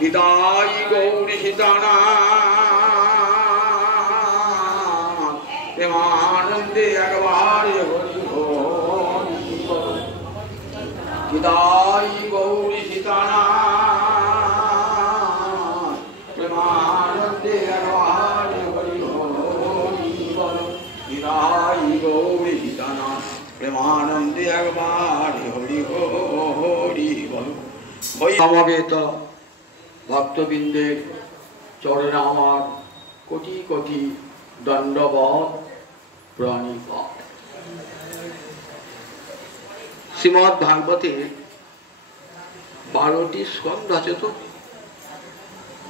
গীতাই গৌরী সীতানাথ প্রেমানন্দে একবারে হরি হরি। গীতাই গৌরী সীতানাথ প্রেমানন্দে একবারে হরি হরি বল। গীতাই গৌরী সীতানাথ প্রেমানন্দে একবারে হরি হরি বল। সমবেত ভক্তবৃন্দের চরণে আমার কোটি কোটি দণ্ডবত প্রণিপাত। শ্রীমদ্ ভাগবতের 12টি স্কন্ধ আছে, তো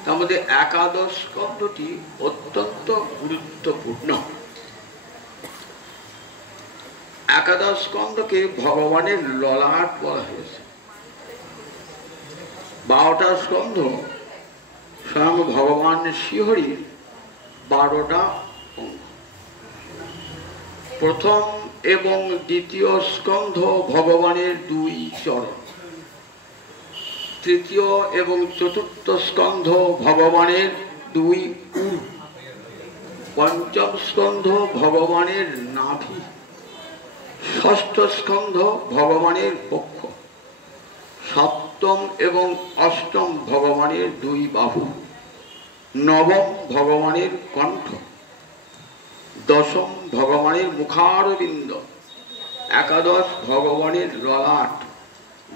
তার মধ্যে একাদশ স্কন্ধটি অত্যন্ত গুরুত্বপূর্ণ। একাদশ স্কন্ধকে ভগবানের ললাট বলা হয়েছে। 12টা স্কন্ধ স্বয়ং ভগবান শ্রীহরির 12টা অঙ্গ। প্রথম এবং দ্বিতীয় স্কন্ধ ভগবানের 2 চরণ। তৃতীয় এবং চতুর্থ স্কন্ধ ভগবানের 2 উরু। পঞ্চম স্কন্ধ ভগবানের নাভি। ষষ্ঠ স্কন্ধ ভগবানের বক্ষ। সপ্তম এবং অষ্টম ভগবানের 2 বাহু। নবম ভগবানের কণ্ঠ। দশম ভগবানের মুখারবিন্দ। একাদশ ভগবানের ললাট।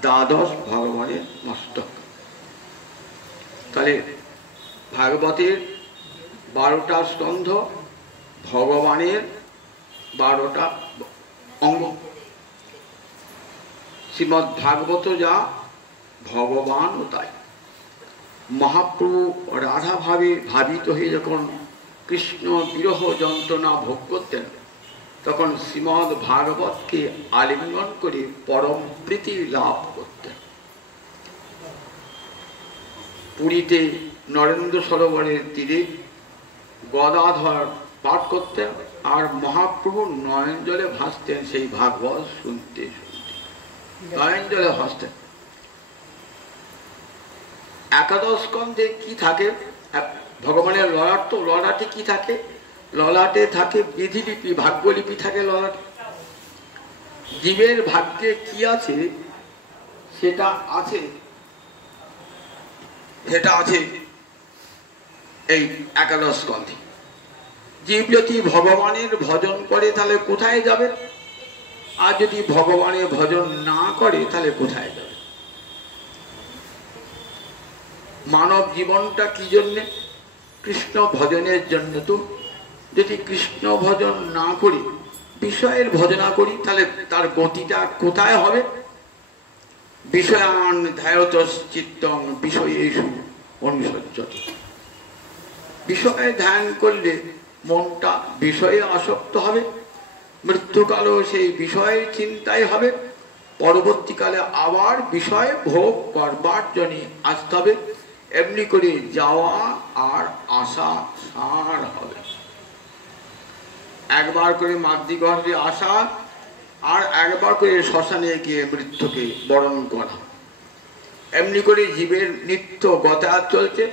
দ্বাদশ ভগবানের মস্তক। তাহলে ভাগবতের 12টা স্কন্ধ ভগবানের 12টা অঙ্গ। শ্রীমদ্ ভাগবত যা ভগবানও তাই। মহাপ্রভু রাধা ভাবে ভাবিত হয়ে যখন কৃষ্ণ বিরহ যন্ত্রণা ভোগ করতেন, তখন শ্রীমদ্ ভাগবতকে আলিঙ্গন করে পরম প্রীতি লাভ করতেন। পুরীতে নরেন্দ্র সরোবরের তীরে গদাধর পাঠ করতেন, আর মহাপ্রভু নয়ন জলে ভাসতেন সেই ভাগবত শুনতে শুনতে, নয়ন জলে ভাসতেন। একাদশ স্কন্ধে কি থাকে? ভগবানের ললাট, তো ললাটে কি থাকে? ললাটে থাকে বিধিলিপি, ভাগ্যলিপি থাকে ললাটে। জীবের ভাগ্যে কি আছে সেটা আছে এই একাদশ স্কন্ধে। জীব যদি ভগবানের ভজন করে তাহলে কোথায় যাবে, আর যদি ভগবানের ভজন না করে তাহলে কোথায় যাবে? মানব জীবনটা কি জন্যে? কৃষ্ণ ভজনের জন্য। তো যদি কৃষ্ণ ভজন না করি, বিষয়ের ভজনা করি, তাহলে তার গতিটা কোথায় হবে? বিষয়ান ধ্যায়তশ্চিত্তং বিষয়েষু অনুসজ্জতি। বিষয়ে ধ্যান করলে মনটা বিষয়ে আসক্ত হবে, মৃত্যুকালেও সেই বিষয়ের চিন্তাই হবে, পরবর্তীকালে আবার বিষয় ভোগ করবার জন্য আসতে হবে। এমনি করে যাওয়া আর আসা সার হবে। একবার করে মাতৃগর্ভে আসা আর একবার করে শ্মশানে গিয়ে মৃত্যুকে বরণ করা। এমনি করে জীবের নিত্য গতায়াত চলছে,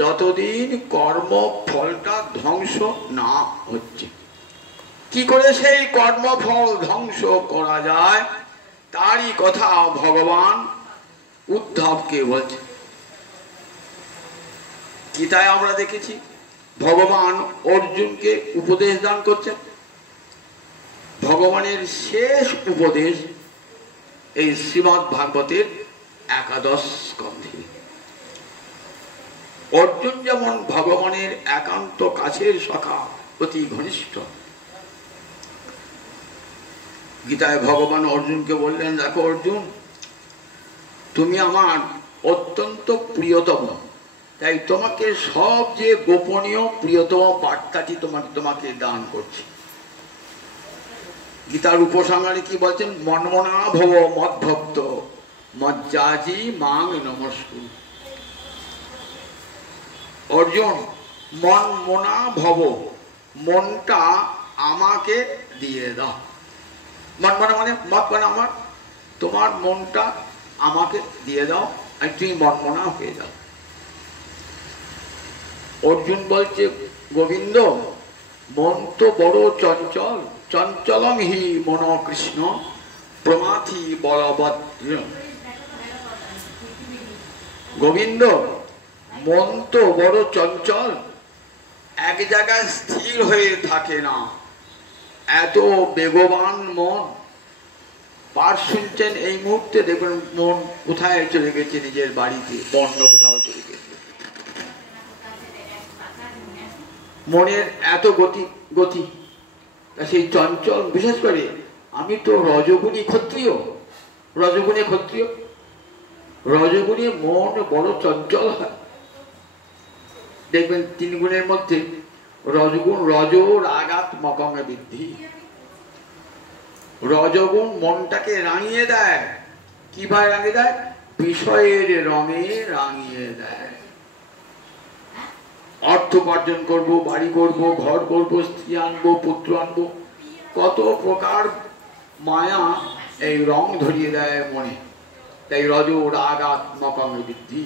যতদিন কর্ম ফলটা ধ্বংস না হচ্ছে। কি করে সেই কর্মফল ধ্বংস করা যায় তারই কথা ভগবান উদ্ধবকে বলছে। গীতায় আমরা দেখেছি ভগবান অর্জুনকে উপদেশ দান করছেন। ভগবানের শেষ উপদেশ এই শ্রীমদ্ ভাগবতের একাদশ স্কন্ধে। অর্জুন যেমন ভগবানের একান্ত কাছের সখা, অতি ঘনিষ্ঠ, গীতায় ভগবান অর্জুনকে বললেন, দেখো অর্জুন, তুমি আমার অত্যন্ত প্রিয়তম, তাই তোমাকে সব যে গোপনীয় প্রিয়তম বার্তাটি তোমাকে দান করছি। গীতার উপসংহারে কি বলছেন? মনমনা ভব মদ্ভক্ত মজ্জাজি মাং নমস্কু। অর্জুন, মনমনা ভব, মনটা আমাকে দিয়ে দাও। মনমনা মানে মত মানে আমার, তোমার মনটা আমাকে দিয়ে দাও, আর তুমি মনমনা হয়ে যাও। অর্জুন বলছে, গোবিন্দ মন তো বড় চঞ্চল, চঞ্চলং হি মন কৃষ্ণ প্রমাথি বলভদ্র। গোবিন্দ মন তো বড় চঞ্চল, এক জায়গায় স্থির হয়ে থাকে না, এত বেগবান মন। পাঠ শুনছেন এই মুহূর্তে, দেখবেন মন কোথায় চলে গেছে, নিজের বাড়িতে, বন্য কোথাও চলে গেছে। মনের এত গতি, সেই চঞ্চল। বিশেষ করে আমি তো রজগুণী ক্ষত্রিয়, রজগুণী মন বড় চঞ্চল হয়। দেখবেন 3 গুণের মধ্যে রজগুণ, রজ রাগাত্মকং বৃদ্ধি। রজগুণ মনটাকে রাঙিয়ে দেয়। কিভাবে রাঙিয়ে দেয়? বিষয়ের রঙে রাঙিয়ে দেয়। অর্থ উপার্জন করবো, বাড়ি করবো, ঘর করবো, স্ত্রী আনবো, পুত্র আনবো, কত প্রকার মায়া এই রং ধরিয়ে দেয় মনে। তাই রজ রাগাত্মকং বৃদ্ধি।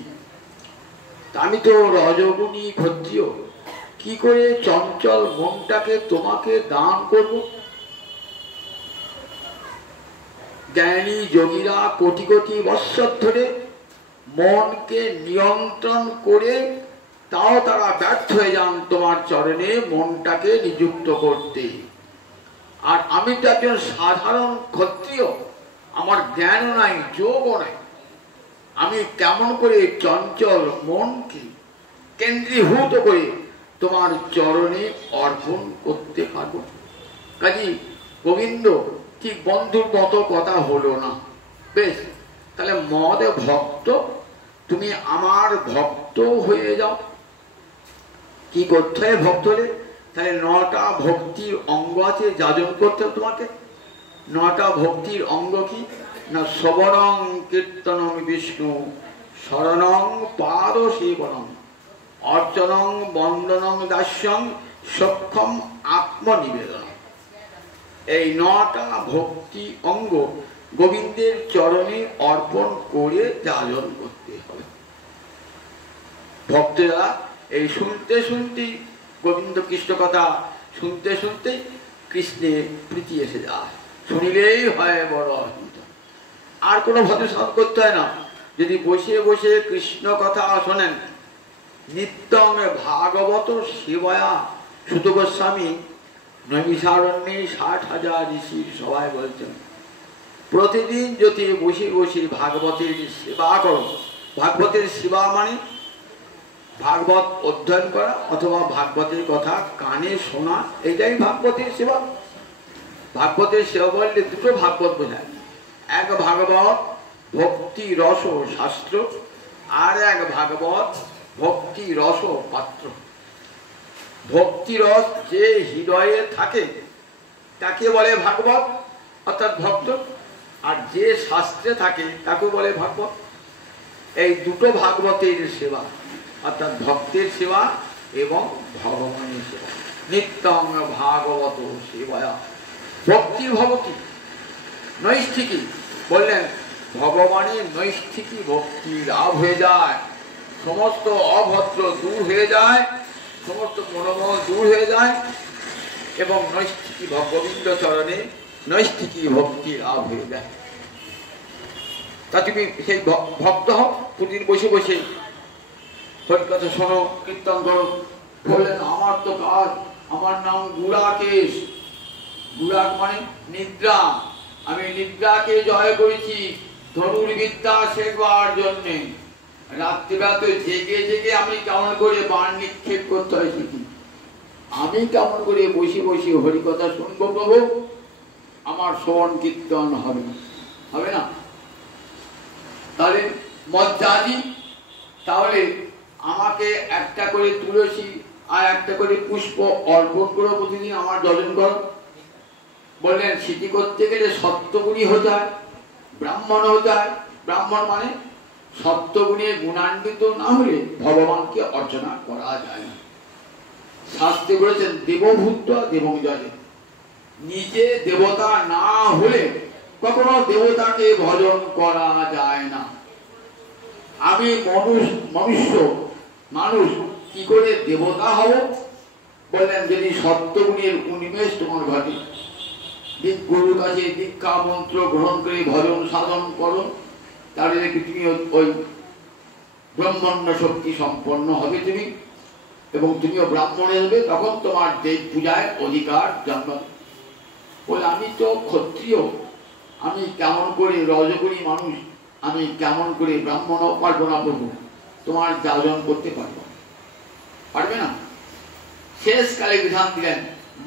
আমি তো রজগুণী ক্ষত্রিয়, কি করে চঞ্চল মনটাকে তোমাকে দান করব? জ্ঞানী যোগীরা কোটি কোটি বৎসর ধরে মনকে নিয়ন্ত্রণ করে, তাও তারা ব্যর্থ হয়ে যান তোমার চরণে মনটাকে নিযুক্ত করতে। আর আমি তো একজন সাধারণ ক্ষত্রিয়, আমার জ্ঞানও নাই, যোগও নাই, আমি কেমন করে চঞ্চল মনকে কেন্দ্রীভূত করে তোমার চরণে অর্পণ করতে পারবো? কাজী গোবিন্দ ঠিক বন্ধুর মতো কথা হলো না। বেশ, তাহলে মদ ভক্ত, তুমি আমার ভক্ত হয়ে যাও। কি করতে হয় ভক্ত হলে? তাহলে 9টা ভক্তির অঙ্গ আছে, যাজন করতে হবে তোমাকে। 9টা ভক্তির অঙ্গ কি না? শ্রবণং কীর্তনং বিষ্ণু, শরণং পাদ সেবনং, অর্চনং বন্দনং দাস্যং, সক্ষম আত্মনিবেদন। এই 9টা ভক্তি অঙ্গ গোবিন্দের চরণে অর্পণ করে যাজন করতে হবে। ভক্তেরা এই শুনতে শুনতেই, গোবিন্দ কৃষ্ণ কথা শুনতে শুনতেই কৃষ্ণের প্রীতি এসে যায়। শুনিলেই হয় বড় অদ্ভুত। আর কোনো ভজন সাধন করতে হয় না। যদি বসে বসে কৃষ্ণ কথা শোনেন, নিত্যং ভাগবত সেবয়া। সুত গোস্বামী নৈমিষারণ্যে 60,000 ঋষির সবাই বলছেন, প্রতিদিন যদি বসে বসে ভাগবতের সেবা করো। ভাগবতের সেবা মানে ভাগবত অধ্যয়ন করা অথবা ভাগবতের কথা কানে শোনা, এটাই ভাগবতের সেবা। ভাগবতের সেবা বললে 2টো ভাগবত বোঝায়। এক ভাগবত ভক্তি রস শাস্ত্র, আর এক ভাগবত ভক্তি রস পাত্র। ভক্তি রস যে হৃদয়ে থাকে তাকে বলে ভাগবত, অর্থাৎ ভক্ত। আর যে শাস্ত্রে থাকে তাকে বলে ভাগবত। এই 2টো ভাগবতের সেবা, অর্থাৎ ভক্তের সেবা এবং ভগবানের সেবা। নিত্যং ভাগবত সেবায়া। ভক্তি ভগতি নৈষ্ঠিকী বললেন, ভগবানের নৈষ্ঠিকী ভক্তি লাভ হয়ে যায়, সমস্ত অভদ্র দূর হয়ে যায়, সমস্ত মনোমল দূর হয়ে যায়, এবং নৈষ্ঠিকী গোবিন্দ চরণে নৈষ্ঠিকী ভক্তি লাভ হয়ে যায়। তা তুমি সেই ভক্ত হও, প্রতিদিন বসে বসে হরিকথা শোনো, কীর্তন করো। বললেন, আমার তো কাজ, আমার নাম গুড়াকেশ। গুড়াক মানে নিদ্রা। আমি নিদ্রাকে জয় করেছি ধনুর্বিদ্যা শেখবার জন্যে। রাত্রিবেলা জেগে জেগে আমি কেমন করে বাণ নিক্ষেপ করতে হয় শিখি। আমি কেমন করে বসে বসে হরিকথা শুনবো প্রভু? আমার শ্রবণ কীর্তন হবে না? তাহলে মজ্জাদি, তাহলে আমাকে একটা করে তুলসী আর একটা করে পুষ্প অর্পণ করো প্রতিদিন, আমার যজন করো। বললেন, সিদ্ধি করতে গেলে সত্যগুণী হতে হয়, ব্রাহ্মণ হতে হয়। ব্রাহ্মণ মানে সত্যগুণে গুণান্বিত না হলে ভগবানকে অর্চনা করা যায় না। শাস্ত্রে বলেছেন, দেবভূত দেবং জয়। নিজে দেবতা না হলে কখনো দেবতাকে ভজন করা যায় না। আমি মানুষ কি করে দেবতা হব? বললেন যদি সত্যগুণের উন্মেষ তোমার ঘটে, গুরুর কাছে দীক্ষা মন্ত্র গ্রহণ করে ভজন সাধন করো, তাহলে তুমি ওই ব্রহ্মাণ্ড শক্তি সম্পন্ন হবে তুমি, এবং তুমিও ব্রাহ্মণে হবে, তখন তোমার দেব পূজায় অধিকার জন্মাবে। বলে আমি তো ক্ষত্রিয়, আমি কেমন করে রজগুণী মানুষ, আমি কেমন করে ব্রাহ্মণ পারবো না প্রভু, তোমার যাজন করতে পারবো, পারবে না। শেষকালে বিধান দিলেন,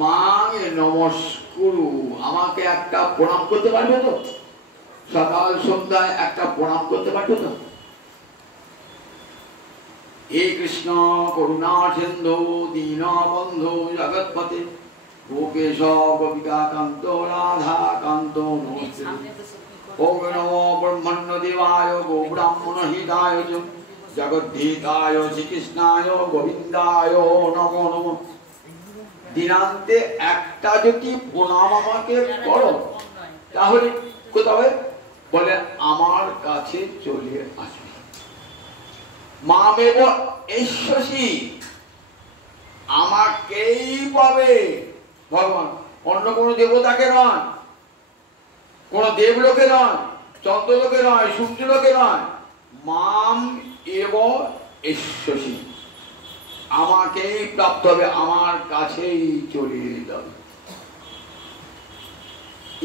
মাকে নমস্কুরু, আমাকে একটা প্রণাম করতে পারবে তো? সকাল সন্ধ্যায় একটা প্রণাম করতে পারবে তো? হে কৃষ্ণ করুণা সিন্ধু দীনবন্ধু জগৎপতে গোপেশ গোপিকা কান্ত রাধা কান্ত নমস্তে। ওম নমো ব্রহ্মণ্য দেবায় গো ব্রাহ্মণ হিতায় জগদ্ধিতায় শ্রীকৃষ্ণায় গোবিন্দায় নমো নমঃ। দিনান্তে একটা যদি প্রণাম আমাকে করো, তাহলে কোথায়? বলে আমার কাছে চলে আসবে। মামেব এশ্বসী, আমাকেই পাবে ভগবান, অন্য কোন দেবতাকে নয়, কোন দেবলোকে নয়, চন্দ্রলোকে নয়, সূর্যলোকে নয়। মাম এব এশ্বসী, আমাকেই প্রাপ্ত হবে, আমার কাছেই চলে যাবে।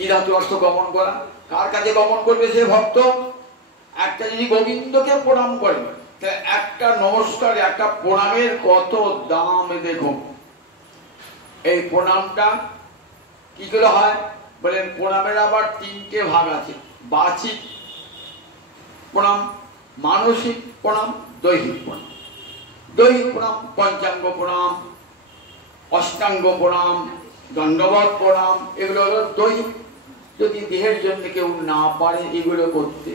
এই ধাতু অর্থ গমন করা। কার কাছে গমন করবে সে ভক্ত? একটা যদি গোবিন্দকে প্রণাম করে, একটা নমস্কার, একটা প্রণামের কত দাম দেখুন। এই প্রণামটা কি করে হয় বলেন? প্রণামের আবার তিনটে ভাগ আছে। বাচিক প্রণাম, মানসিক প্রণাম, দৈহিক প্রণাম। দৈহিক প্রণাম পঞ্চাঙ্গ প্রণাম, অষ্টাঙ্গ প্রণাম, দণ্ডবত প্রণাম, এগুলো হলো দৈহিক। যদি দেহের জন্য কেউ না পারে এগুলো করতে,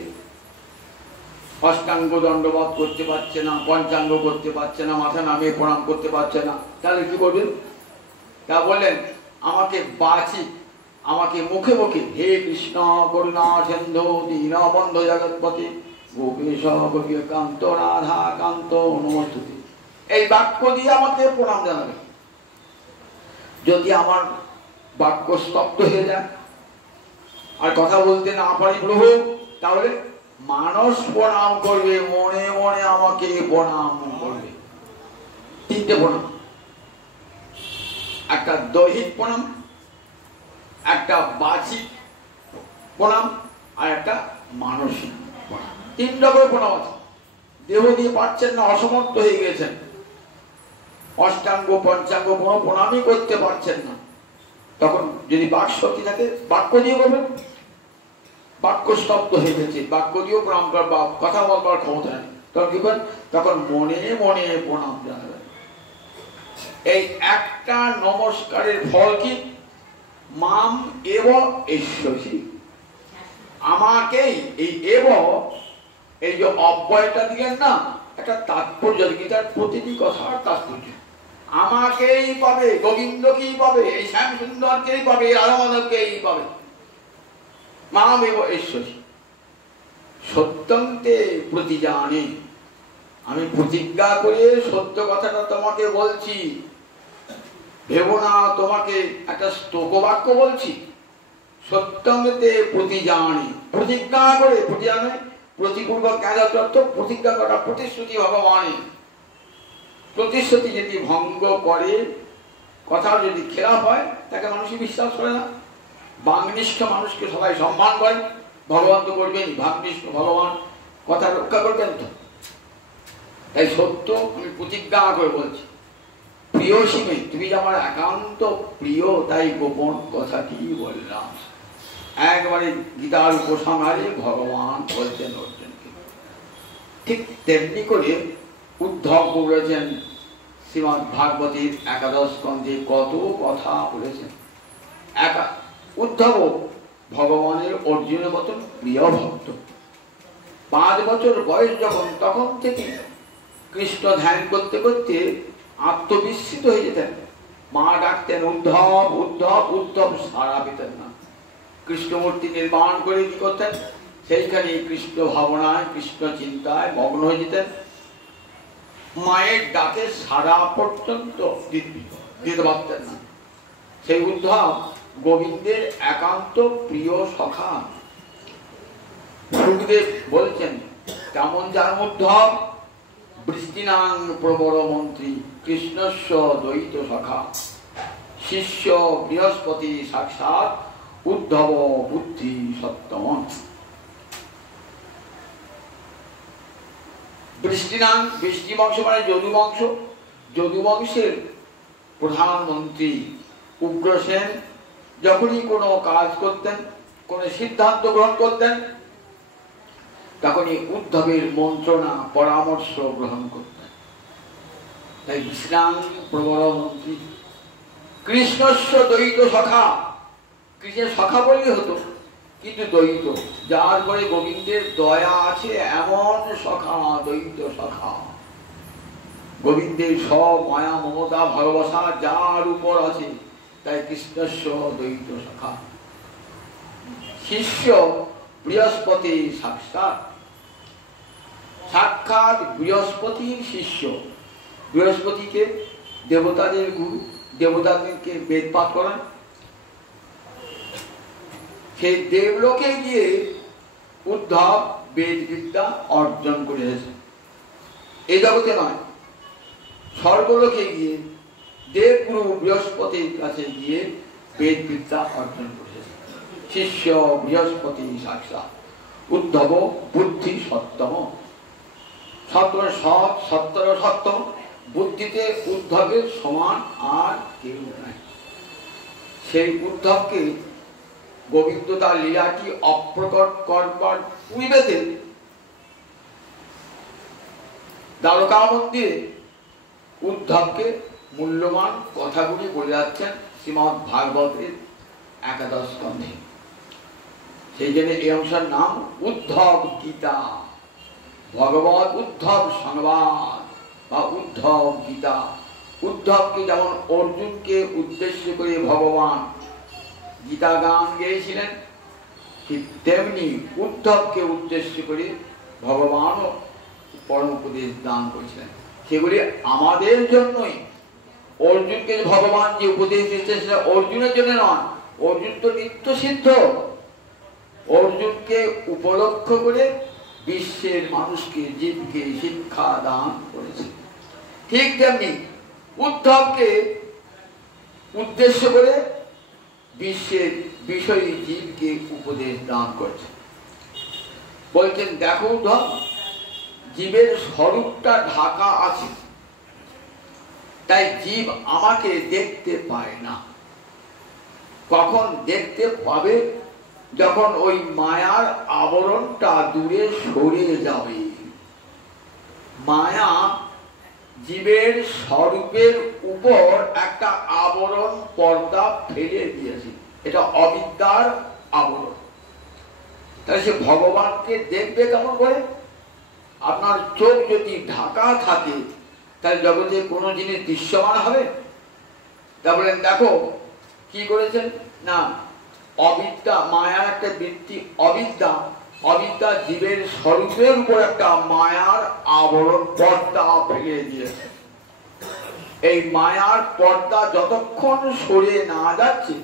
অষ্টাঙ্গ দণ্ডবত করতে পারছে না, পঞ্চাঙ্গ করতে পারছে না, মাথা নামিয়ে প্রণাম করতে পারছে না, তাহলে কি করবেন? তা বললেন আমাকে বাচিক, আমাকে মুখে মুখে হে কৃষ্ণ করুণা সিন্ধু দীনবন্ধু জগৎপতি গোপেশ গোপীকান্ত রাধা কান্ত নমস্তুতে, এই বাক্য দিয়ে আমাকে প্রণাম জানাবে। যদি আমার বাক্য স্তব্ধ হয়ে যায় আর কথা বলতে না পারি প্রভু, তাহলে মানস প্রণাম করবে, মনে মনে আমাকে প্রণাম করবে। তিনটে প্রণাম, একটা দৈহিক প্রণাম, একটা বাচিক প্রণাম, আর একটা মানসিক প্রণাম। তিন রকমের প্রণাম আছে। দেহ দিয়ে পারছেন না, অসমর্থ হয়ে গেছেন, অষ্টাঙ্গ পঞ্চাঙ্গ প্রণামই করতে পারছেন না, তখন যদি বাক শক্তি থাকে বাক্য দিয়ে করবেন। বাক্য স্তব্ধ হয়ে গেছে, বাক্য দিয়েও প্রণাম করার বা কথা বলবার ক্ষমতা নেই, তখন কি করেন? তখন মনে মনে প্রণাম জানাবেন। এই একটা নমস্কারের ফল কি? মাম এব এশ্বসী, আমাকেই। এই এব, এই যে অব্যয়টা দিলেন না, একটা তাৎপর্য, গীতার প্রতিটি কথার তাৎপর্য। আমাকেই পাবে, গোবিন্দকেই পাবে, এই শ্যাম সুন্দরকেই পাবে, রাধামাধবকেই পাবে। মাম এব এশ্বসী সত্যন্তে প্রতিজানে, আমি প্রতিজ্ঞা করে সত্য কথাটা তোমাকে বলছি, ভেবো না তোমাকে একটা স্তোক বাক্য বলছি। সত্যন্তে প্রতিজানে, প্রতিজ্ঞা করে, প্রতিজানে প্রতিপূর্বক জ্ঞাত প্রতিজ্ঞা করা, প্রতিশ্রুতি ভগবানের। প্রতিশ্রুতি যদি ভঙ্গ করে, কথা যদি খেলাপ হয়, তাকে মানুষই বিশ্বাস করে না। বাংনিষ্ঠ মানুষকে সবাই সম্মান করে, ভগবান তো করবেনই, ভাগ্নিষ্ঠ ভগবান কথা রক্ষা করবেন তো। তাই সত্য আমি প্রতিজ্ঞা করে বলছি, প্রিয় সীমে, তুমি যে আমার একান্ত প্রিয়, তাই গোপন কথাটি বললাম। একবারে গীতার উপসংহারে ভগবান বলছেন অর্জুনকে। ঠিক তেমনি করে উদ্ধব বলেছেন শ্রীমদ্ ভাগবতের একাদশ স্কন্ধে কত কথা বলেছেন। উদ্ধব ভগবানের অর্জুনের মতন প্রিয় ভক্ত। 5 বছর বয়স যখন, তখন থেকে কৃষ্ণ ধ্যান করতে করতে আত্মবিস্মৃত হয়ে যেতেন। মা ডাকতেন উদ্ধব উদ্ধব উদ্ধব, সাড়া পেতেন না। কৃষ্ণমূর্তি নির্মাণ করে কি করতেন? সেইখানে কৃষ্ণ ভাবনায়, কৃষ্ণ চিন্তায় মগ্ন হয়ে যেতেন। মায়ের ডাকে সারা পর্যন্ত দিতে পারতেন না। সেই উদ্ধব গোবিন্দের একান্ত প্রিয় সখা। সুখদেব বলছেন, কেমন যার উদ্ধব? বৃষ্টিনাং প্রবর মন্ত্রী কৃষ্ণস্য দ্বৈত সখা, শিষ্য বৃহস্পতি সাক্ষাৎ উদ্ধব বুদ্ধি সপ্তম। বৃষ্টিনাং, বৃষ্টি বংশ মানে যদু বংশ। যদু বংশের প্রধানমন্ত্রী উগ্রসেন যখনই কোনো কাজ করতেন, কোনো সিদ্ধান্ত গ্রহণ করতেন, তখনই উদ্ধবের মন্ত্রণা পরামর্শ গ্রহণ করতেন। তাই বৃষ্টিনাং প্রবর মন্ত্রী কৃষ্ণস্য দ্বৈত সখা। কৃষ্ণের সখা বললেই হতো, কিন্তু দ্বৈত, যার পরে গোবিন্দের দয়া আছে এমন সখা, দ্বৈত সখা। গোবিন্দের সব মায়া মমতা ভালোবাসা যার উপর আছে, তাই কৃষ্ণস্য দ্বৈত সখা। শিষ্য বৃহস্পতি সাক্ষাৎ, সাক্ষাৎ বৃহস্পতির শিষ্য। বৃহস্পতিকে দেবতাদের গুরু, দেবতাদেরকে বেদ পাঠ করান। সেই দেবলোকে গিয়ে উদ্ধব বেদ বিদ্যা অর্জন করে এসেছে। এই জগতে নয়, স্বর্গলোকে গিয়ে দেবগুরু বৃহস্পতির কাছে গিয়ে বেদ বিদ্যা অর্জন করেছে। শিষ্য বৃহস্পতি সাক্ষাৎ উদ্ধব বুদ্ধি সপ্তম। সত্তর সৎ, সত্তর সপ্তম। বুদ্ধিতে উদ্ধবের সমান আর কেউ নাই। সেই উদ্ধবকে গোবিন্দ তার লীলাটি অপ্রকট করবার পূর্বেতে দ্বারকা মন্দিরে উদ্ধবকে মূল্যবান কথাগুলি বলে যাচ্ছেন শ্রীমদ্ ভাগবতের একাদশ স্কন্ধে। সেই জন্য এই অংশের নাম উদ্ধব গীতা, ভগবত উদ্ধব সংবাদ বা উদ্ধব গীতা। উদ্ধবকে যেমন অর্জুনকে উদ্দেশ্য করে ভগবান গীতা গান গেয়েছিলেন, ঠিক তেমনি উদ্ধবকে উদ্দেশ্য করে ভগবানও পরম উপদেশ দান করেছিলেন। সেগুলি আমাদের জন্যই। অর্জুনকে ভগবান যে উপদেশ দিয়েছে সেটা অর্জুনের জন্য নয়, অর্জুন তো নিত্য সিদ্ধ। অর্জুনকে উপলক্ষ করে বিশ্বের মানুষকে, জীবকে শিক্ষা দান করেছে। ঠিক তেমনি উদ্ধবকে উদ্দেশ্য করে বিশ্বের বিষয়ী জীবকে উপদেশ দান করেছে। বলছেন, দেখো উদ্ধব, জীবের স্বরূপটা ঢাকা আছে, তাই জীব আমাকে দেখতে পায় না। কখন দেখতে পাবে? যখন ওই মায়ার আবরণটা দূরে সরে যাবে। মায়া জীবের স্বরূপের উপর একটা আবরণ, পর্দা ফেলে দিয়েছে। এটা অবিদ্যার আবরণ। তাহলে সে ভগবানকে দেখবে কেমন করে? আপনার চোখ যদি ঢাকা থাকে, তাহলে জগতে কোনো জিনিস দৃশ্যমান হবে? তা বলেন, দেখো কি করেছেন না, অবিদ্যা, মায়ার একটা বৃত্তি অবিদ্যা। অবিদ্যা জীবের স্বরূপের উপর একটা মায়ার আবরণ, পর্দা ফেলে দিয়েছে। এই মায়ার পর্দা যতক্ষণ সরে না যাচ্ছে,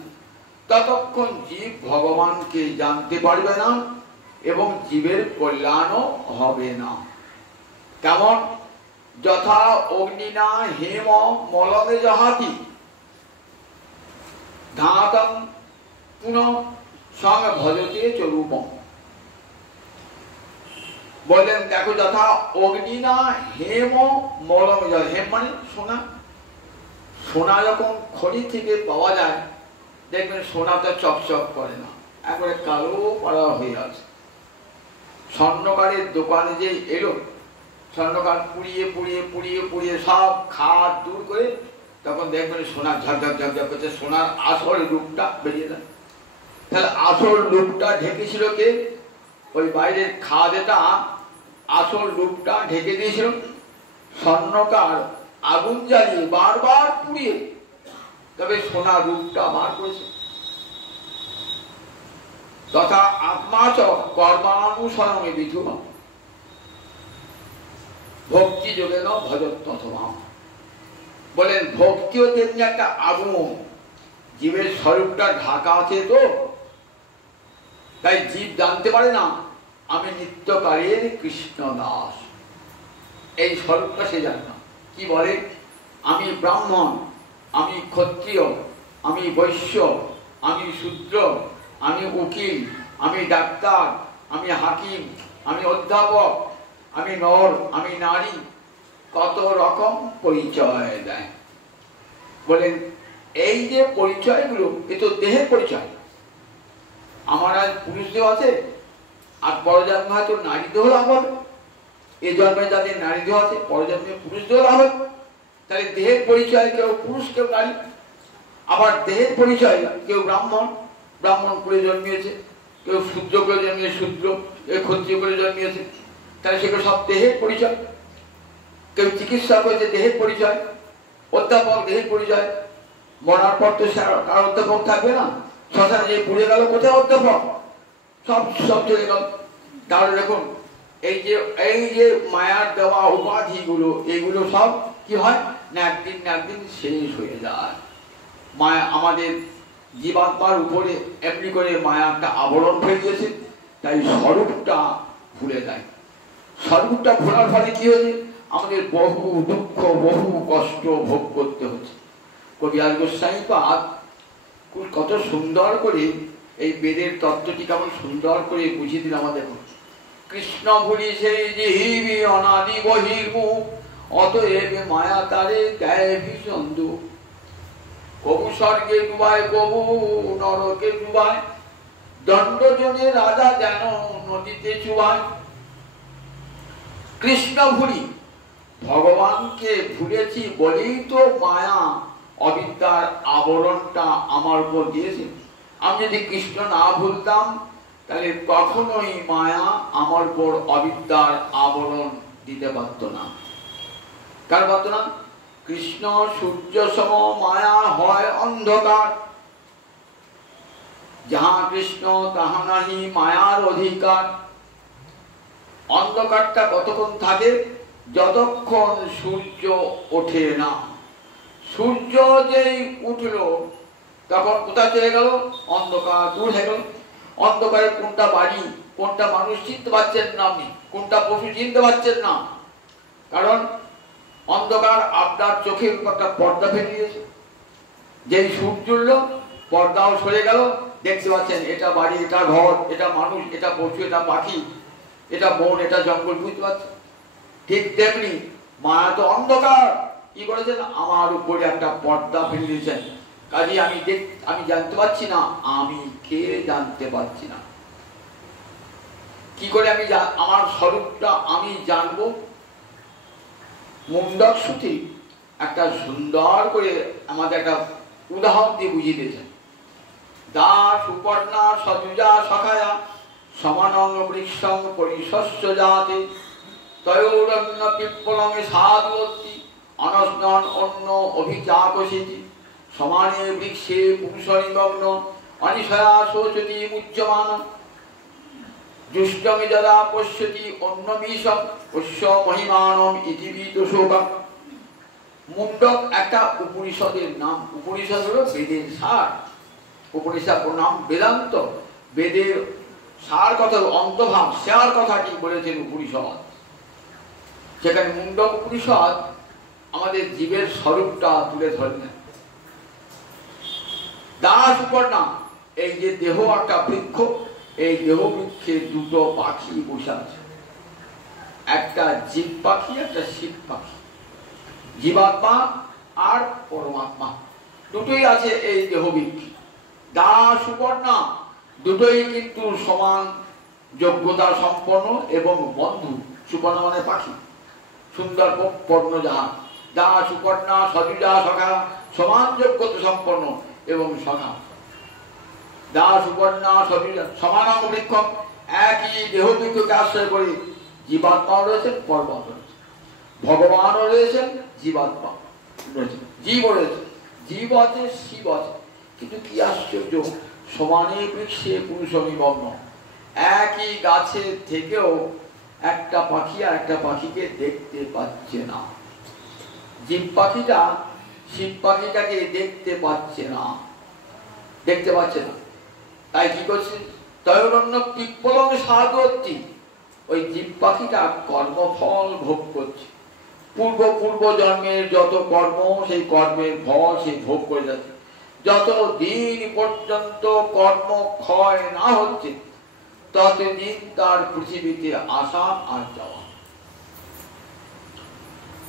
ততক্ষণ জীব ভগবানকে জানতে পারবে না এবং জীবের কল্যাণও হবে না। কেমন? যথা অগ্নিনা হেম মলমে জহাতি ধাতম পুনঃ সং ভজতে চরূপম। বললেন, দেখো, যথা অগ্নিনা হেম মলমে, হেম মানে সোনা। সোনা যখন খনি থেকে পাওয়া যায়, দেখবেন সোনাটা চকচক করে না, একবারে কালো পাড়া হয়ে আছে। স্বর্ণকারের দোকানে যে এলো, স্বর্ণকার পুড়িয়ে পুড়িয়ে পুড়িয়ে পুড়িয়ে সব খাদ দূর করে তখন দেখবেন সোনা ঝকঝক ঝকঝক করছে, সোনার আসল রূপটা বেরিয়ে যায়। তাহলে আসল রূপটা ঢেকেছিল কে? ওই বাইরের খাদেটা আসল রূপটা ঢেকে দিয়েছিল। স্বর্ণকার আগুন জ্বালিয়ে বারবার পুড়িয়ে তবে সোনার রূপটা বার করেছে। তথা আত্মা চ কর্মানুসরণে বিধুমা। ভক্তি যোগে ন ভজত তথমাম। বলেন ভক্তিও তেমনি একটা আগুন, জীবের স্বরূপটা ঢাকা আছে তো, তাই জীব জানতে পারে না আমি নিত্যকালের কৃষ্ণ দাস, এই স্বরূপটা সে জানে না। কি বলে আমি ব্রাহ্মণ, আমি ক্ষত্রিয়, আমি বৈশ্য, আমি শূদ্র, আমি উকিল, আমি ডাক্তার, আমি হাকিম, আমি অধ্যাপক, আমি নর, আমি নারী, কত রকম পরিচয় দেয়। বলেন এই যে পরিচয়গুলো এ তো দেহের পরিচয়। আমার আজ পুরুষ দেহ আছে, আর বড় জন্ম হয়তো নারী দেহ লাভ হবে। এই জন্মে যাদের নারী দেহ আছে, বড় জন্মে পুরুষ দেহ লাভ হবে। তাহলে দেহের পরিচয় কেউ পুরুষ কেউ নারী। আবার দেহের পরিচয় কেউ ব্রাহ্মণ, ব্রাহ্মণ করে জন্মিয়েছে, কেউ শূদ্র করে জন্মিয়েছে শূদ্র, কেউ ক্ষত্রিয় করে জন্মিয়েছে, তাহলে সেগুলো সব দেহের পরিচয়। কেউ চিকিৎসা করেছে দেহের পরিচয়, অধ্যাপক দেহের পরিচয়। মরার পর তো কার অধ্যাপক থাকবে না, শ্মশানে যে পুড়ে গেল কোথায় অধ্যাপক, সব সব চলে গেল। তাহলে দেখুন এই যে মায়ার দেওয়া উপাধিগুলো, এগুলো সব কি হয় না একদিন না একদিন শেষ হয়ে যায়। মায়া আমাদের জীবাত্মার উপরে এমনি করে মায়া একটা আবরণ হয়ে গিয়েছে, তাই স্বরূপটা ভুলে যায়। স্বরূপটা ভোলার ফলে কি হয়েছে, আমাদের বহু দুঃখ বহু কষ্ট ভোগ করতে হচ্ছে। কবিরাজ গোস্বামীপাদ কত সুন্দর করে এই বেদের তত্ত্বটি কেমন সুন্দর করে বুঝিয়ে দিল আমাদের। কৃষ্ণ ভুলি সেই জিহিবি অনাদি বহির্মুখ, অতএব মায়া তারে দেয় ভীষণ দুঃখ। কবু স্বর্গে ডুবায় কবু নরকে ডুবায়, দণ্ডজনে রাজা যেন নদীতে চুবায়। কৃষ্ণ ভুলি, ভগবানকে ভুলেছি বলেই তো মায়া অবিদ্যার আবরণটা আমার উপর দিয়েছে। আমি যদি কৃষ্ণ না ভুলতাম তাহলে কখনোই মায়া আমার উপর অবিদ্যার আবরণ দিতে পারত না। কার পারত না? কৃষ্ণ সূর্য সম মায়া হয় অন্ধকার, যাহা কৃষ্ণ তাহা নাহি মায়ার অধিকার। অন্ধকারটা কতক্ষণ থাকে? যতক্ষণ সূর্য ওঠে না। সূর্য যেই উঠল তখন কোথায় চলে গেল? অন্ধকার দূর হয়ে গেল। অন্ধকারে কোনটা বাড়ি কোনটা মানুষ চিনতে পারছেন না, আপনি কোনটা পশু চিনতে পারছেন না, কারণ অন্ধকার আপনার চোখের একটা পর্দা ফেলে দিয়েছে। যেই সূর্য উঠল পর্দাও সরে গেল, দেখতে পাচ্ছেন এটা বাড়ি, এটা ঘর, এটা মানুষ, এটা পশু, এটা পাখি, এটা বন, এটা জঙ্গল, বুঝতে পারছেন? ঠিক তেমনি মায়া তো অন্ধকার, কি করেছেন? আমার উপরে একটা পর্দা ফেলে দিয়েছেন। কাজে আমি জানতে পারছি না আমি কে, জানতে পারছি না। কি করে আমি আমার স্বরূপটা আমি জানবো? মুন্ডক শ্রুতি একটা সুন্দর করে আমাদের একটা উদাহরণ দিয়ে বুঝিয়ে দিয়েছেন। দাস উপর্ণা সজুজা সখায়া সমানং বৃক্ষং পরিশস্য জাতি, তয়োরণ্য পিপ্পলমে সাধুবর্তী অনস্নন অন্য অভিচাপসিতি, সমানে বৃক্ষে পুরুষ নিমগ্ন অনিশয়া শোচতি মুচ্যমান, দুষ্টমে যদা পশ্যতি অন্যমীশম পশ্য মহিমানম ইতিবিত শোকম। মুন্ডক একটা উপনিষদের নাম। উপনিষদ হলো বেদের সার। উপনিষদ নাম বেদান্ত, বেদের সার কথা, অন্তভাব সার কথাটি বলেছেন উপনিষদ। সেখানে মুন্ডক উপনিষদ আমাদের জীবের স্বরূপটা তুলে ধরলেন। দাস উপর্ণা, এই যে দেহ একটা বৃক্ষ, এই দেহ বৃক্ষে দুটো পাখি বসে আছে, একটা জীব পাখি একটা শিব পাখি, জীবাত্মা আর পরমাত্মা দুটোই আছে এই দেহ বৃক্ষে। দাস উপর্ণা দুটোই কিন্তু সমান যোগ্যতা সম্পন্ন এবং বন্ধু। সুপর্ণা মানে পাখি, সুন্দর পর্ণজাহাজ। দাস উপর্ণা সজুজা সখা, সমান যোগ্যতা সম্পন্ন এবং সখা। দাস উপর্ণা সজুজা সমানং বৃক্ষং, একই দেহ বৃক্ষকে আশ্রয় করে জীবাত্মা রয়েছেন, পরমাত্মা রয়েছেন, ভগবানও রয়েছেন, জীবাত্মা রয়েছেন, জীব রয়েছে, জীব আছে, শিব আছে। কিন্তু কি আশ্চর্য, সমানে বৃক্ষে পুরুষ নিমগ্ন। একই গাছের থেকেও একটা পাখি আর একটা পাখিকে দেখতে পাচ্ছে না। জীব পাখিটা শিব পাখিটাকে দেখতে পাচ্ছে না, দেখতে পাচ্ছে না। তাই কি করছে? তয়োরণ্য পিপ্পলং সাধুত্তি, ওই জীব পাখিটা কর্মফল ভোগ করছে। পূর্ব পূর্ব জন্মের যত কর্ম, সেই কর্মের ফল সে ভোগ করে যাচ্ছে। যত দিন পর্যন্ত কর্ম ক্ষয় না হচ্ছে, ততদিন তার পৃথিবীতে আসা আর যাওয়া।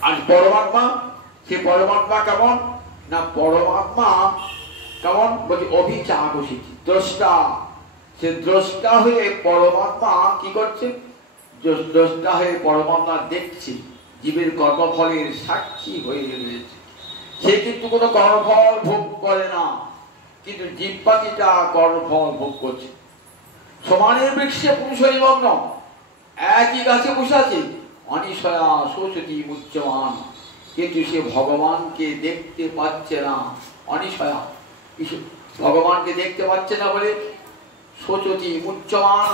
আর পরমাত্মা, সে পরমাত্মা কেমন না, পরমাত্মা কেমন বলছি অভিচাকসিত দ্রষ্টা। সে দ্রষ্টা হয়ে পরমাত্মা কি করছে? দ্রষ্টা হয়ে পরমাত্মা দেখছে, জীবের কর্মফলের সাক্ষী হয়ে রয়েছে। সে কিন্তু কোনো কর্মফল ভোগ করে না, কিন্তু জীব পাখিটা কর্মফল ভোগ করছে। সমানের বৃক্ষে পুরুষ নিমগ্ন, একই গাছে বসে আছে, অনিশয়া শোচতি মুচ্যমান, কিন্তু সে ভগবানকে দেখতে পাচ্ছে না। অনিশয়া, ভগবানকে দেখতে পাচ্ছে না বলে শোচতি মুচ্যমান,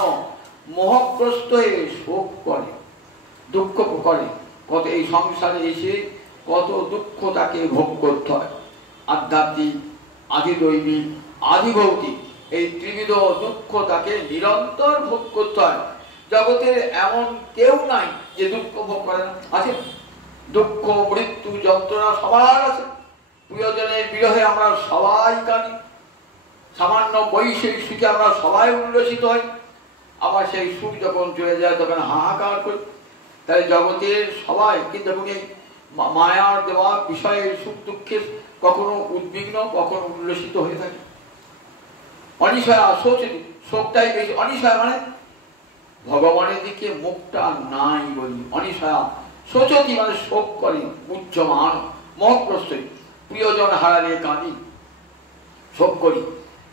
মোহগ্রস্ত হয়ে শোক করে, দুঃখ করে। কত এই সংসারে এসে কত দুঃখ তাকে ভোগ করতে হয়। আধ্যাত্মিক, আদিদৈবিক, আদিভৌতিক, এই ত্রিবিধ দুঃখ তাকে নিরন্তর ভোগ করতে হয়। জগতের এমন কেউ নাই যে দুঃখ ভোগ করে না। আছে দুঃখ, মৃত্যু, যন্ত্রণা সবার আছে। প্রিয়জনের বিরহে আমরা সবাই কাঁদি, সামান্য বৈষয়িক সুখে আমরা সবাই উল্লসিত হই, আবার সেই সুখ যখন চলে যায় তখন হাহাকার করি। তাই জগতের সবাই কিন্তু এই মায়ার দেওয়া বিষয়ের সুখ দুঃখে কখনো উদ্বিগ্ন, কখনো উল্লসিত হয়ে থাকে। অনিশয়া শোচতি, শোকটাই বেশি। অনিশয়া মানে ভগবানের দিকে মুখটা নাই বলি। অনিশয়া শোচতি মানে শোক করে, উচ্চমান মোহগ্রস্ত, প্রিয়জন হারালে কাঁদি, শোক করি।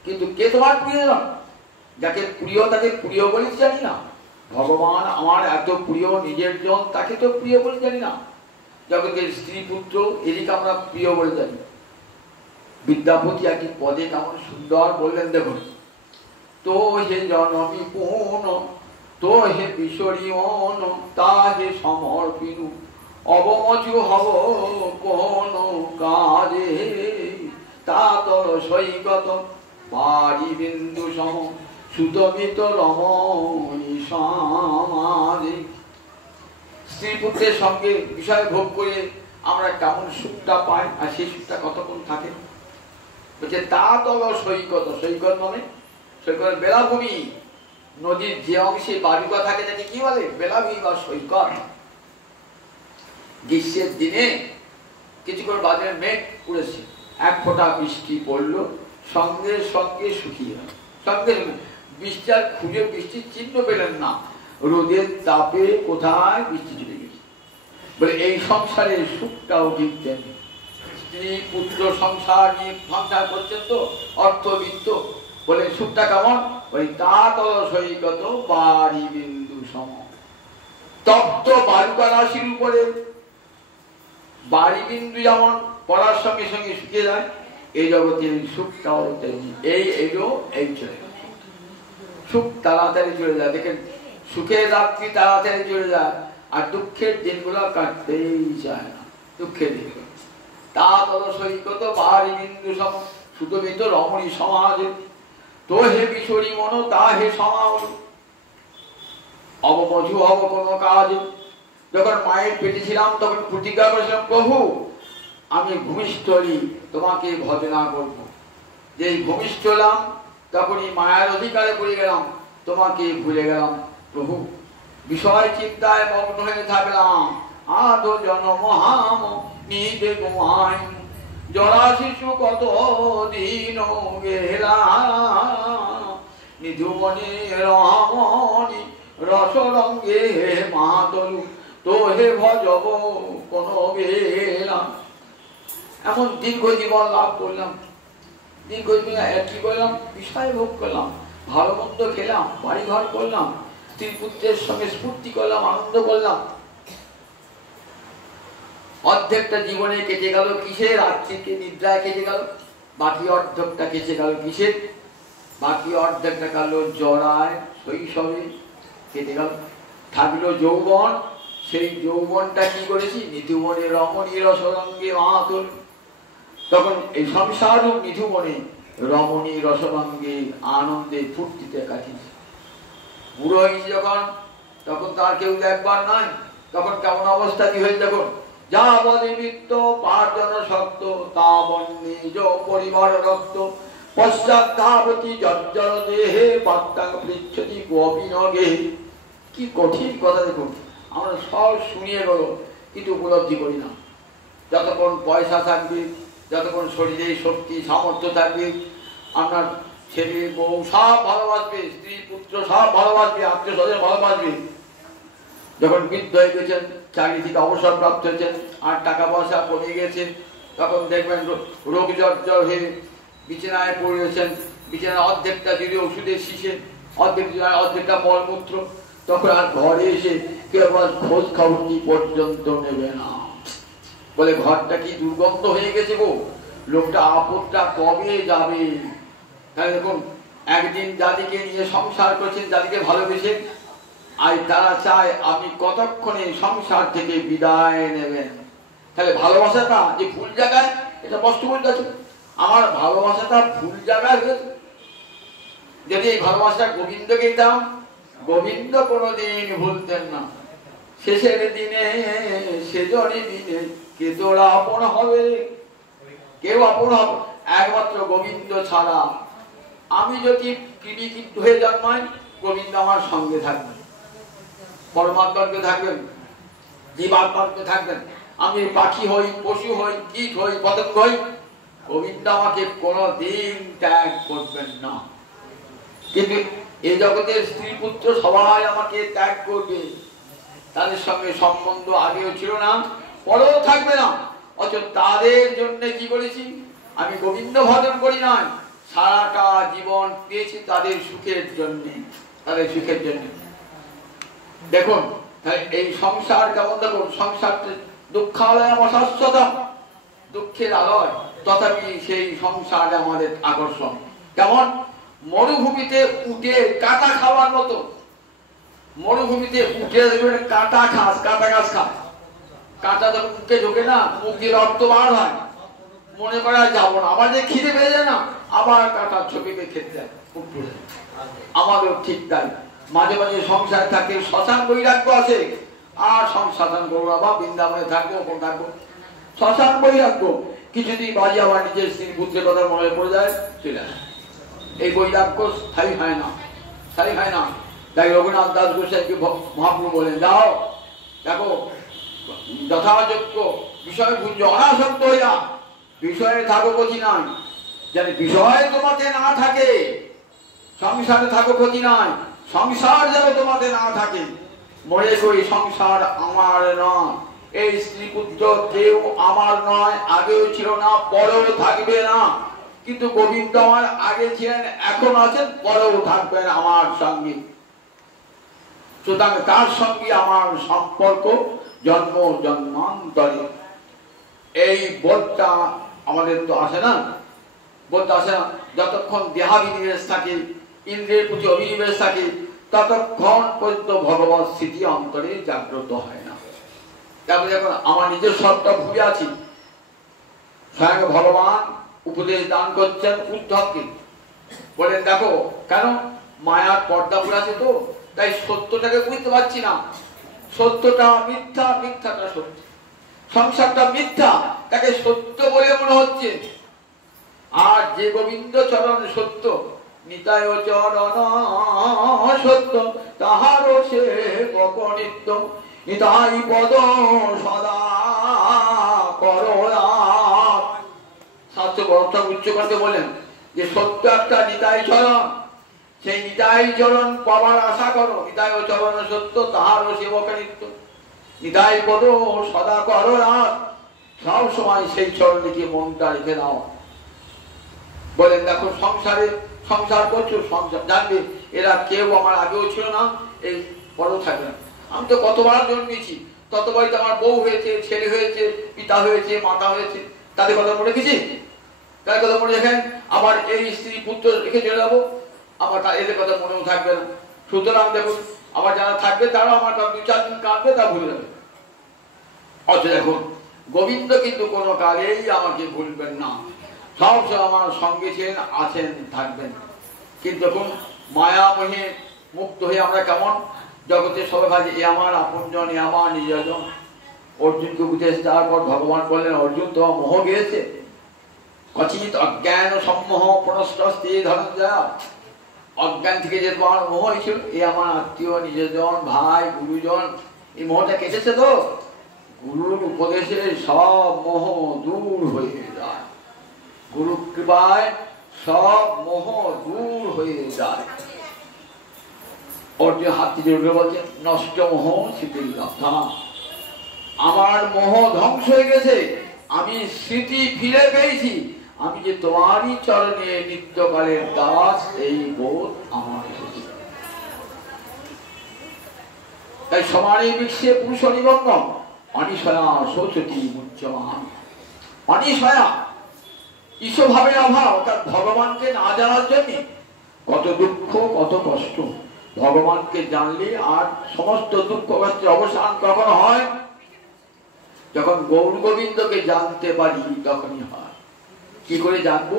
কিন্তু কে তোমার প্রিয়জন? যাকে প্রিয় তাকে প্রিয় বলে জানি না। ভগবান আমার এত প্রিয় নিজের জন, তাকে তো প্রিয় বলে জানি না। জগতের স্ত্রী পুত্র এদিকে আমরা প্রিয় বলে জানি। বিদ্যাপতি আর কি পদে কেমন সুন্দর বললেন দেখুন, তো হে জনমী কোন, তো হে বিশ্বরিয়ন, তা হে সমর্পিনু, অবমজু হব কোন কাজে, তা তর সৈকত বাড়ি বিন্দু সম, সুতমিত রমণী সমাজে। স্ত্রী পুত্রের সঙ্গে বিষয় ভোগ করে আমরা কেমন সুখটা পাই, আর সেই সুখটা কতক্ষণ থাকে? বলছে তা তল সৈকত। সৈকত মানে সৈকত বেলাভূমি, নদীর যে অংশে বালুকা থাকে তাকে কি বলে? বেলাভূমি বা সৈকত। গ্রীষ্মের দিনে কিছুক্ষণ বাদে মেঘ উড়েছে, এক ফোঁটা বৃষ্টি পড়লো, সঙ্গে সঙ্গে শুকিয়ে গেল। সঙ্গে সঙ্গে বৃষ্টি আর খুঁজে বৃষ্টির চিহ্ন পেলেন না, রোদের তাপে কোথায় বৃষ্টি চলে গেছে। বলে এই সংসারের সুখটাও ঠিক তেমনি। স্ত্রী পুত্র সংসার নিয়ে সংসার করছেন তো, অর্থবিত্ত, বলে সুখটা কেমন? ওই তা তল সৈকত বাড়ি বিন্দু সম। তপ্ত বালুকা রাশির উপরে বাড়ি বিন্দু যেমন পড়ার সঙ্গে সঙ্গে শুকিয়ে যায়, এই জগতের সুখটাও তেমনি। এই চলে গেল, সুখ তাড়াতাড়ি চলে যায়। দেখেন সুখের রাত্রি তাড়াতাড়ি চলে যায়, আর দুঃখের দিনগুলো কাটতেই চায় না। দুঃখের দিনগুলো তা তল সৈকত বাড়ি বিন্দু সম, সুতমিত রমণী সমাজ, তো হে বিশ্বরী মন, তা হে সমাজ, অবমজু হব কোনো কাজ। যখন মায়ের পেটে ছিলাম তখন প্রতিজ্ঞা করেছিলাম, প্রভু আমি ভূমিষ্ঠলী তোমাকে ভজনা করব। যেই ভূমিষ্ঠ হলাম তখনই মায়ের অধিকারে পড়ে গেলাম, তোমাকে ভুলে গেলাম প্রভু। বিষয় চিন্তায় মগ্ন হয়ে থাকলাম, আদো জনমহাম নিদে গোয়াই, জরা শিশু কত দিন গেলা, নিধুমণি রমণী রসরঙ্গে মাতলু, তো হে ভজব কোন বেলা। এমন দীর্ঘ জীবন লাভ করলাম, দীর্ঘ জীবন একই করলাম, বিষয় ভোগ করলাম, ভালো মন্দ খেলাম, বাড়ি ঘর করলাম, স্ত্রী পুত্রের সঙ্গে স্ফূর্তি করলাম, আনন্দ করলাম। অর্ধেকটা জীবনে কেটে গেল কিসের? রাত্রিকে নিদ্রায় কেটে গেল। বাকি অর্ধেকটা কেটে গেল কিসের? বাকি অর্ধেকটা গেল জরায়, শৈশবে কেটে গেল। থাকলো যৌবন, সেই যৌবনটা কি করেছি নিধুবনে রমণী রসরঙ্গে মাতুল। তখন এই সংসার রূপ নিধুবনে রমণী রসরঙ্গে আনন্দে ফুর্তিতে কাটিয়েছে। বুড়ো হয়েছে যখন, তখন তার কেউ দেখবার নাই, তখন কেমন অবস্থা কি হয়েছে দেখুন। যা বলে বৃত্ত পার্জন শক্ত তা বন্নিজ পরিবার রক্ত পশ্চাৎ জর্জর দেহে বাত্তাং পৃচ্ছতি গোবিনগে। কি কঠিন কথা দেখুন, আমরা সব শুনিয়ে গেল কিন্তু উপলব্ধি করি না। যতক্ষণ পয়সা থাকবে, যতক্ষণ শরীরে শক্তি সামর্থ্য থাকবে, আপনার ছেলে বউ সব ভালোবাসবে, স্ত্রী পুত্র সব ভালোবাসবে, আত্মীয় স্বজন ভালোবাসবে। যখন বৃদ্ধ হয়ে গেছেন, চাকরি থেকে অবসর প্রাপ্ত হয়েছেন, আর টাকা পয়সা কমে গেছে, তখন দেখবেন রোগ জর্জর হয়ে বিছানায় পড়েছেন। বিছানায় অর্ধেকটা যদি ওষুধের শিশে, অর্ধেকটা মলমূত্র, তখন আর ঘরে এসে কেউ খোঁজ খবর কি পর্যন্ত নেবে না। বলে ঘরটা কি দুর্গন্ধ হয়ে গেছে গো, লোকটা আপদটা কবে যাবে। তাহলে দেখুন, একদিন যাদিকে নিয়ে সংসার করছেন, যাদিকে ভালোবেসে, আর তারা চায় আপনি কতক্ষণে সংসার থেকে বিদায় নেবেন। তাহলে ভালোবাসাটা যে ভুল জায়গায়, এটা স্পষ্ট বলতে আছে, আমার ভালোবাসাটা ভুল জায়গায় হয়েছে। যদি এই ভালোবাসাটা গোবিন্দকে দিতাম, গোবিন্দ কোনোদিন ভুলতেন না। শেষের দিনে সেজনি দিনে কে তোরা আপন হবে, কেউ আপন হবে একমাত্র গোবিন্দ ছাড়া। আমি যদি কৃমিকীট হয়ে জন্মাই, গোবিন্দ আমার সঙ্গে থাকবেন, পরমাত্মাকে থাকবেন, জীবাত্মাকে থাকবেন। আমি পাখি হই, পশু হই, কীট হই, পতঙ্গ হই, গোবিন্দ আমাকে কোনোদিন ত্যাগ করবেন না। কিন্তু এই জগতের স্ত্রী পুত্র সবাই আমাকে ত্যাগ করবে, তাদের সঙ্গে সম্বন্ধ আগেও ছিল না, পরেও থাকবে না। অথচ তাদের জন্য কি করেছি, আমি গোবিন্দ ভজন করি নাই, সারাটা জীবন পেয়েছি তাদের সুখের জন্য, তাদের সুখের জন্য। দেখুন এই সংসার কেমন, দেখুন সংসার দুঃখালয় অশাশ্বতম, দুঃখের আলয়, তথাপি সেই সংসার আমাদের আকর্ষণ। কেমন মরুভূমিতে উঠে কাঁটা খাওয়ার মতো, মরুভূমিতে উঠে কাঁটা ঘাস, কাঁটা ঘাস খায়, কাঁটা যখন মুখে ঢোকে না, মুখ দিয়ে রক্ত বার হয়, মনে করা যাবো না, আমার যে খিদে পেয়ে যায় না, আবার কাঁটা ছবিতে খেতে যায়, আমাদের ঠিক তাই। মাঝে মাঝে সংসার থাকে, শ্মশান বৈরাগ্য আছে, আর সংসাধন করবো বা বৃন্দাবনে থাকবো, ওখানে থাকবো, শ্মশান বৈরাগ্য। কিছুদিন বাজে আবার নিজের স্ত্রী পুত্রের কথা মনে পড়ে যায়, চলে আসে। এই বৈরাগ্য স্থায়ী হয় না, স্থায়ী হয় না। তাই রঘুনাথ দাস গোসাইকে মহাপ্রভু বলেন, যাও দেখো যথাযোগ্য বিষয় ভুঞ্জ অনাসক্ত হইয়া বিষয়ে থাকো ক্ষতি নাই। জানি বিষয় তোমাকে না থাকে, সংসারে থাকো ক্ষতি নাই, সংসার যেন তোমাকে না থাকে। মনে করি সংসার আমার নয়, এই স্ত্রী পুত্র কেউ আমার নয়, আগেও ছিল না, পরেও থাকবে না। কিন্তু গোবিন্দ আমার আগে ছিলেন, এখন আছেন, পরেও থাকবেন আমার সঙ্গে। সুতরাং তার সঙ্গে আমার সম্পর্ক জন্ম জন্মান্তরে। এই বোধটা আমাদের তো আসে না, বোধটা আসে না। যতক্ষণ দেহাভিনিবেশ থাকে, ইন্দ্রিয়ের প্রতি অভিনিবেশ থাকে, ততক্ষণ পর্যন্ত ভগবত স্মৃতি অন্তরে জাগ্রত হয় না। তারপরে এখন আমার নিজের সবটা ভুলে আছি, স্বয়ং ভগবান উপদেশ দান করছেন উদ্ধবকে, বলেন দেখো কেন মায়ার পর্দা পড়ে আছে, তো তাই সত্যটাকে বুঝতে পারছি না, সত্যটা মিথ্যা, মিথ্যাটা সত্য, সংসারটা মিথ্যা, তাকে সত্য বলে মনে হচ্ছে। আর যে গোবিন্দ চরণ সত্য, নিতায় চরণ সত্য, তাহারও সে নিত্য, নিতাই পদ সদা করোনা। শাস্ত্র বড়টা উচ্চ করতে বলেন যে সত্য একটা নিতাই চরণ, সেই নিতাই চরণ পাবার আশা করো। নিতাই চরণ সত্য, তাহারও সেবক নিত্য, নিতাই পদ সদা করোনা। সব সময় সেই চরণে মনটা রেখে দাও। বলেন দেখো সংসারে সংসার করছো, সংসার জানবে এরা কেউ আমার আগেও ছিল না, এই পরেও থাকবে না। আমি তো কতবার জন্মেছি, ততবারই তো আমার বউ হয়েছে, ছেলে হয়েছে, পিতা হয়েছে, মাতা হয়েছে, তাদের কথা মনে রেখেছি, তাদের কথা মনে রেখেন। আবার এই স্ত্রী পুত্র রেখে চলে যাবো, আবার এদের কথা মনেও থাকবে না। সুতরাং দেখুন আবার যারা থাকবে তারাও আমার 2-4 দিন কাঁদবে, তা ভুলে যাবে। অথচ দেখুন গোবিন্দ কিন্তু কোনো কালেই আমাকে ভুলবেন না, সবসময় আমার সঙ্গে ছিলেন, আছেন, থাকবেন। কিন্তু এখন মায়া মোহে মুক্ত হয়ে আমরা কেমন জগতের সবাই ভাবে এ আমার আপনজন, এ আমার নিজজন। অর্জুনকে উপদেশ দেওয়ার পর ভগবান বললেন, অর্জুন তো মোহ গিয়েছে, কচিত অজ্ঞান সম্মোহ পুনস্তে ধনঞ্জয়। অজ্ঞান থেকে যে তোমার মোহ হয়েছিল, এ আমার আত্মীয়, নিজজন, ভাই, গুরুজন, এই মোহটা কেটেছে তো। গুরুর উপদেশে সব মোহ দূর হয়ে যায়, গুরু কৃপায় সব মোহ দূর হয়ে যায়। অর্জুন হাতটি জড়িয়ে বলছেন, নষ্ট মোহ স্মৃতির কথা। আমার মোহ ধ্বংস হয়ে গেছে, আমি স্মৃতি ফিরে পেয়েছি, আমি যে তোমারই চরণে নিত্যকালের দাস, এই বোধ আমার এসেছে। তাই সমানে বিশ্বে পুরুষ নিবন্ধন অনিশয়া শৌচতি মুচ্যমান। অনিশয়া ঈশ্বরভাবের অভাব, অর্থাৎ ভগবানকে না জানার জন্য কত দুঃখ, কত কষ্ট। ভগবানকে জানলে আর সমস্ত দুঃখ কষ্টের অবসান কখন হয়? যখন গৌর গোবিন্দকে জানতে পারি তখনই হয়। কি করে জানবো?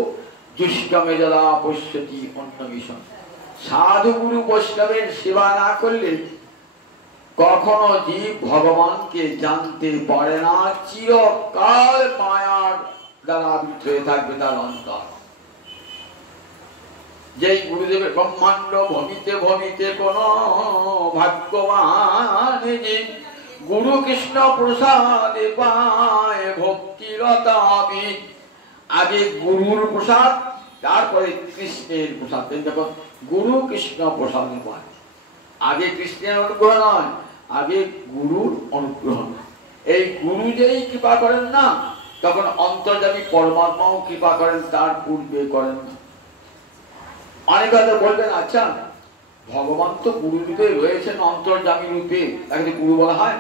দুষ্কমে যারা পশ্যতি অন্য মিশন। সাধু গুরু বৈষ্ণবের সেবা না করলে কখনো জীব ভগবানকে জানতে পারে না, চিরকাল মায়ার দ্বারা আবৃত হয়ে থাকবে তার অন্তর। যেই গুরুদেবের ব্রহ্মাণ্ড ভমিতে ভমিতে কোন ভাগ্যবান জীব গুরু কৃষ্ণ প্রসাদে পায় ভক্তিরতাবি। আগে গুরুর প্রসাদ, তারপরে কৃষ্ণের প্রসাদ। দেখো গুরু কৃষ্ণ প্রসাদে পায়, আগে কৃষ্ণের অনুগ্রহ নয়, আগে গুরুর অনুগ্রহ। এই গুরু যেই কৃপা করেন না, তখন অন্তর্যামী পরমাত্মাও কৃপা করেন, তার পূর্বে করেন না। অনেক হয়তো বলবেন, আচ্ছা ভগবান তো গুরু রূপে রয়েছেন, অন্তর্যামী রূপে, তাকে গুরু বলা হয়,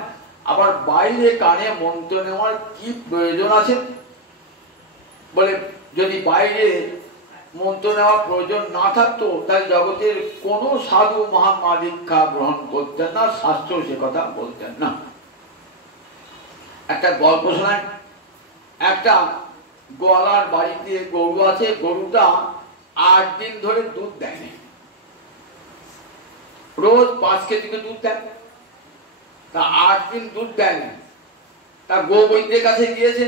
আবার বাইরে কানে মন্ত্র নেওয়ার কি প্রয়োজন আছে? বলে যদি বাইরে মন্ত্র নেওয়ার প্রয়োজন না থাকতো তাহলে জগতের কোন সাধু মহাত্মা দীক্ষা গ্রহণ করতেন না, শাস্ত্র সে কথা বলতেন না। একটা গল্প শোনায়, একটা গোয়ালার বাড়িতে গরু আছে, গরুটা 8 দিন ধরে দুধ দেয়নি, রোজ 5 কেজি দুধ দেয়, তা 8 দিন দুধ দেয়নি। তা গোবৈদ্যের কাছে গিয়েছে,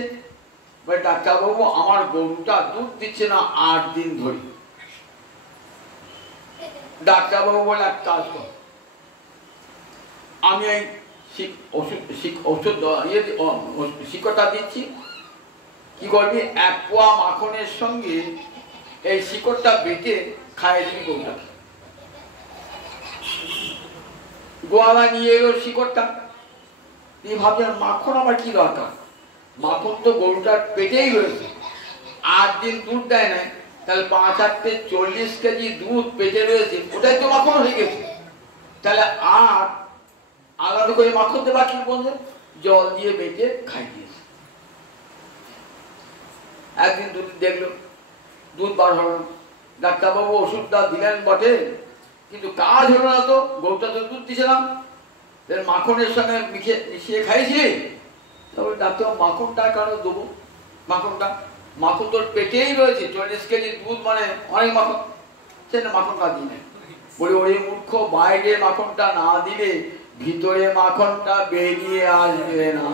বলে ডাক্তারবাবু আমার গরুটা দুধ দিচ্ছে না 8 দিন ধরে। ডাক্তারবাবু বলে এক কাজ কর, আমি এই ওষুধ শিকড়টা দিচ্ছি, কি করবি, 1 পোয়া মাখনের সঙ্গে এই শিকড়টা বেটে খাইয়ে দিবি গরুটাকে। গোয়ালা নিয়ে এলো শিকড়টা, তিনি ভাবছেন মাখন আমার কি দরকার, মাখন তো গরুটার পেটেই রয়েছে, 8 দিন দুধ দেয় নাই, তাহলে 5-8 40 কেজি দুধ পেটে রয়েছে, ওটাই তো মাখন হয়ে গেছে। তাহলে আর আলাদা করে মাখন দেবা কি বলছে, জল দিয়ে বেটে খাই দিয়েছে। একদিন দুদিন দেখলো দুধ বার হলো, ডাক্তারবাবু ওষুধটা দিলেন বটে, কিন্তু কাজ হলো না তো, গরুটা তো দুধ দিয়েছিলাম, মাখনের সঙ্গে মিশিয়ে খাইছি। তবে ডাক্তার মাখনটা কেন দেবো, মাখন তোর পেটেই রয়েছে, 40 কেজি দুধ মানে অনেক মাখন, সেটা মাখনটা দিই না। বলে ওই মূর্খ, বাইরে মাখনটা না দিলে ভিতরে মাখনটা বেরিয়ে আসবে না।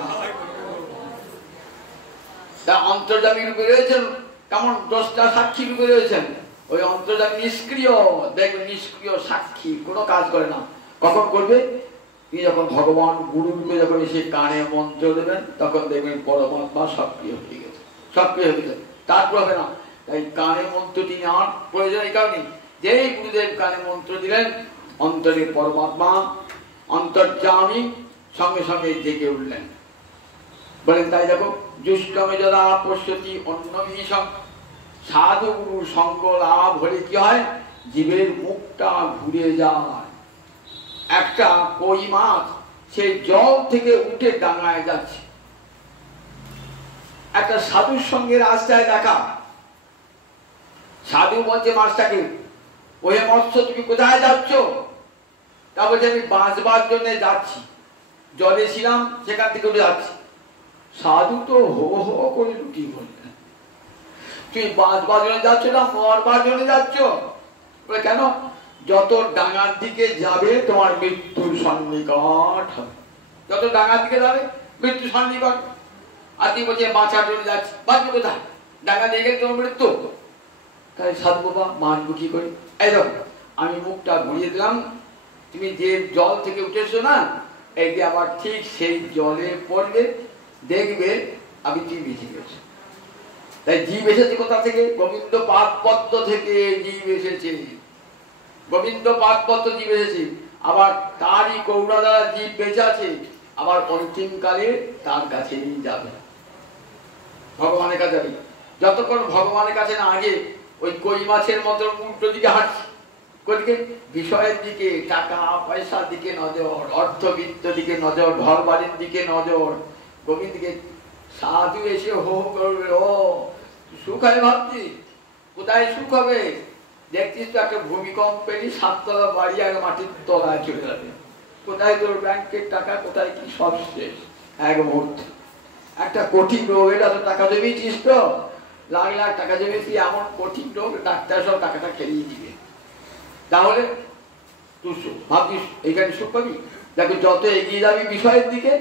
তা অন্তর্যামী রূপে রয়েছেন, কেমন 10টা সাক্ষী রূপে রয়েছেন। ওই অন্তর্যামী নিষ্ক্রিয়, দেখবেন নিষ্ক্রিয় সাক্ষী, কোনো কাজ করে না। কখন করবে? তিনি যখন ভগবান গুরু রূপে যখন এসে কানে মন্ত্র দেবেন, তখন দেখবেন পরমাত্মা সক্রিয় হয়ে গেছে, সক্রিয় হয়ে গেছে, তারপর হবে না। তাই কানে মন্ত্রটি নেওয়ার প্রয়োজন এই কারণে, যেই গুরুদেব কানে মন্ত্র দিলেন, অন্তরে পরমাত্মা অন্তর্যামী সঙ্গে সঙ্গে জেগে উঠলেন। বলেন তাই দেখো, দুষ্কমে যারা পশ্যতি অন্য বিষম। সাধু গুরু সঙ্গ লাভ হলে কি হয়? জীবের মুখটা ঘুরে যায়। একটা কই মাছ সে জল থেকে উঠে ডাঙায় যাচ্ছে, একটা সাধুর সঙ্গে রাস্তায় দেখা, সাধু বলছে মাছটাকে, ওহে মৎস্য তুমি কোথায় যাচ্ছ? তারপর আমি বাঁচবার জন্য যাচ্ছি, জলে ছিলাম, সেখান থেকে উঠে যাচ্ছি। সাধু তো হো হো করে লুটি বললেন, তুই বাঁচবার জন্য যাচ্ছ না মরবার জন্য যাচ্ছ? বলে কেন? যত ডাঙার দিকে যাবে তোমার মৃত্যুর সন্নিকট হবে, যত ডাঙার দিকে যাবে মৃত্যু সন্নিকট। আর তুই বলছে বাঁচার জন্য যাচ্ছি, বাঁচবে কোথায়? ডাঙা দিয়ে গেলে তোমার মৃত্যু। তাই সাধু বাবা বাঁচবো কি করে? এই দেখো আমি মুখটা ঘুরিয়ে দিলাম, তুমি যে জল থেকে উঠেছো না, এই যে আবার ঠিক সেই জলে পড়বে, দেখবে আমি তুমি বেঁচে গেছো। তাই জীব এসেছে কোথা থেকে? গোবিন্দ পাদ পদ্ম থেকে জীব এসেছে, গোবিন্দ পাদ পদ্ম জীব এসেছে। আবার তারই করুণা দ্বারা জীব বেঁচে আছে, আবার অন্তিম কালে তার কাছেই যাবে, ভগবানের কাছে যাবে। যতক্ষণ ভগবানের কাছে না আগে ওই কই মাছের মতো উল্টো দিকে হাঁটছে, কোনদিকে? বিষয়ের দিকে, টাকা পয়সার দিকে নজর, অর্থবিত্ত দিকে নজর, ঘর বাড়ির দিকে নজর। গোবিন্দকে সাধু এসে হো করবে, ও সুখ হয় ভাবছি, কোথায় সুখ হবে? দেখছিস তো একটা ভূমিকম্পেরই 7 তলা বাড়ি আর মাটির তলায় চলে যাবে। কোথায় তোর ব্যাংকের টাকা, কোথায় কি, সব শেষ এক মুহূর্তে। একটা কঠিন রোগ, এটা তো টাকা জমিয়েছিস তো, লাখ লাখ টাকা জমিয়েছি, এমন কঠিন রোগ, ডাক্তার সব টাকাটা খেলিয়ে দিবে। তাহলে তুই ভাবছিস এখানে সুখ পাবি? দেখো যত এগিয়ে যাবি বিষয়ের দিকে,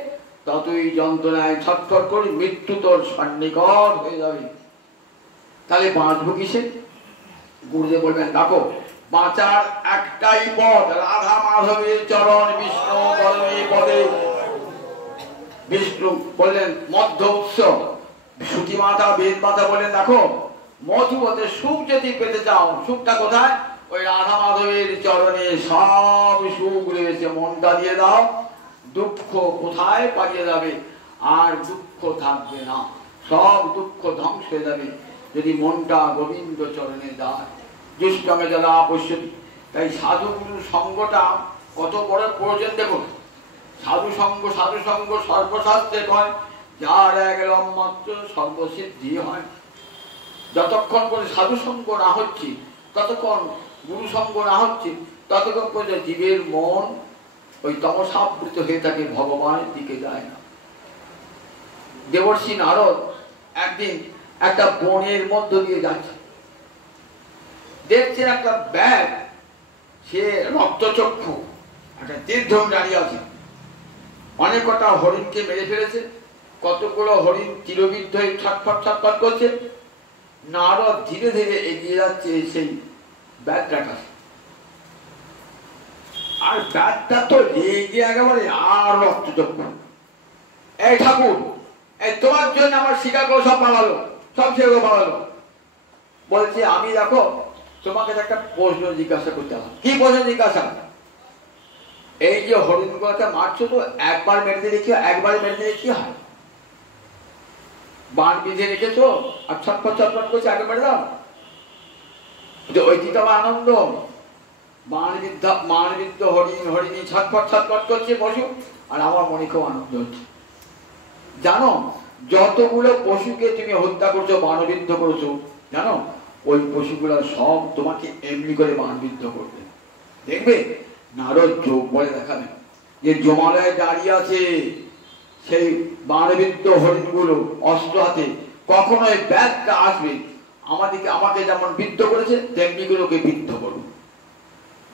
ততই যন্ত্রণায় ছটফট করে মৃত্যু তোর সন্নিকট হয়ে যাবে। তাহলে বাঁচবো কিসে? গুরুদেব বলবেন দেখো বাঁচার একটাই পথ, রাধা মাধবের চরণ বিষ্ণু পরমে পদে। বিষ্ণু বললেন মধ্য উৎস, শ্রুতি মাতা বেদ মাতা বললেন দেখো মধুবতে সুখ যদি পেতে চাও, সুখটা কোথায়? ওই রাধা মাধবের চরণে সব সুখ রয়েছে, মনটা দিয়ে দাও, দুঃখ কোথায় পালিয়ে যাবে, আর দুঃখ থাকবে না, সব দুঃখ ধ্বংস হয়ে যাবে যদি মনটা গোবিন্দ চরণে দেয়। দুষ্টমে যারা পশ্যতি। তাই সাধুগুরুর সঙ্গটা কত বড় প্রয়োজন দেখুন। সাধু সঙ্গ সর্বশাস্ত্রে কয়, যার এক মাত্র সর্বসিদ্ধি হয়। যতক্ষণ করে সাধু সঙ্গ না হচ্ছে, ততক্ষণ গুরু সঙ্গ না হচ্ছে, ততক্ষণ পর্যন্ত জীবের মন ওই তমসাবৃত হয়ে থাকে, ভগবানের দিকে যায় না। দেবর্ষি নারদ একদিন একটা বনের মধ্য দিয়ে যাচ্ছে, দেখছেন একটা ব্যাগ, সে রক্তচক্ষু একটা তীর্থম দাঁড়িয়ে আছে, অনেক কটা হরিণকে মেরে ফেলেছে, কতগুলো হরিণ তীরবিদ্ধ হয়ে ছটফট ছটফট করছে। নারদ ধীরে ধীরে এগিয়ে যাচ্ছে সেই ব্যাগটার কাছে, আর ব্যাগটা তো লেগে একেবারে আর রক্তচক্ষু। এই ঠাকুর, এই তোমার জন্য আমার শিকারগুলো সব পালালো, সব সেগুলো পালালো। বলছে আমি দেখো তোমাকে একটা প্রশ্ন জিজ্ঞাসা করতে হবে। কি প্রশ্ন জিজ্ঞাসা? এই যে হরিণগুলোকে মারছো তো, একবার মেরে দিলে কি হয়? একবার মেরে দিলে কি হয়? বান বিঁধে রেখেছো আর ছটফট ছটফট করছে, আগে মেরে দাও। ওইটি তো আমার আনন্দ। মানবিদ্ধ হরিণী ছটফট ছটফট করছে পশু, আর আমার মনে খুব আনন্দ হচ্ছে। জানো যতগুলো পশুকে তুমি হত্যা করছো, মানবিদ্ধ করছো, জানো ওই পশুগুলো সব তোমাকে এমনি করে মানবিদ্ধ করবে। দেখবে নারদ যোগ বলে দেখাবেন যে জমালয়ে দাঁড়িয়ে আছে সেই মানবিদ্ধ হরিণগুলো অস্ত্র হাতে, কখনো এই ব্যাগটা আসবে আমাকে যেমন বিদ্ধ করেছে তেমনি করে ওকে বিদ্ধ করবে।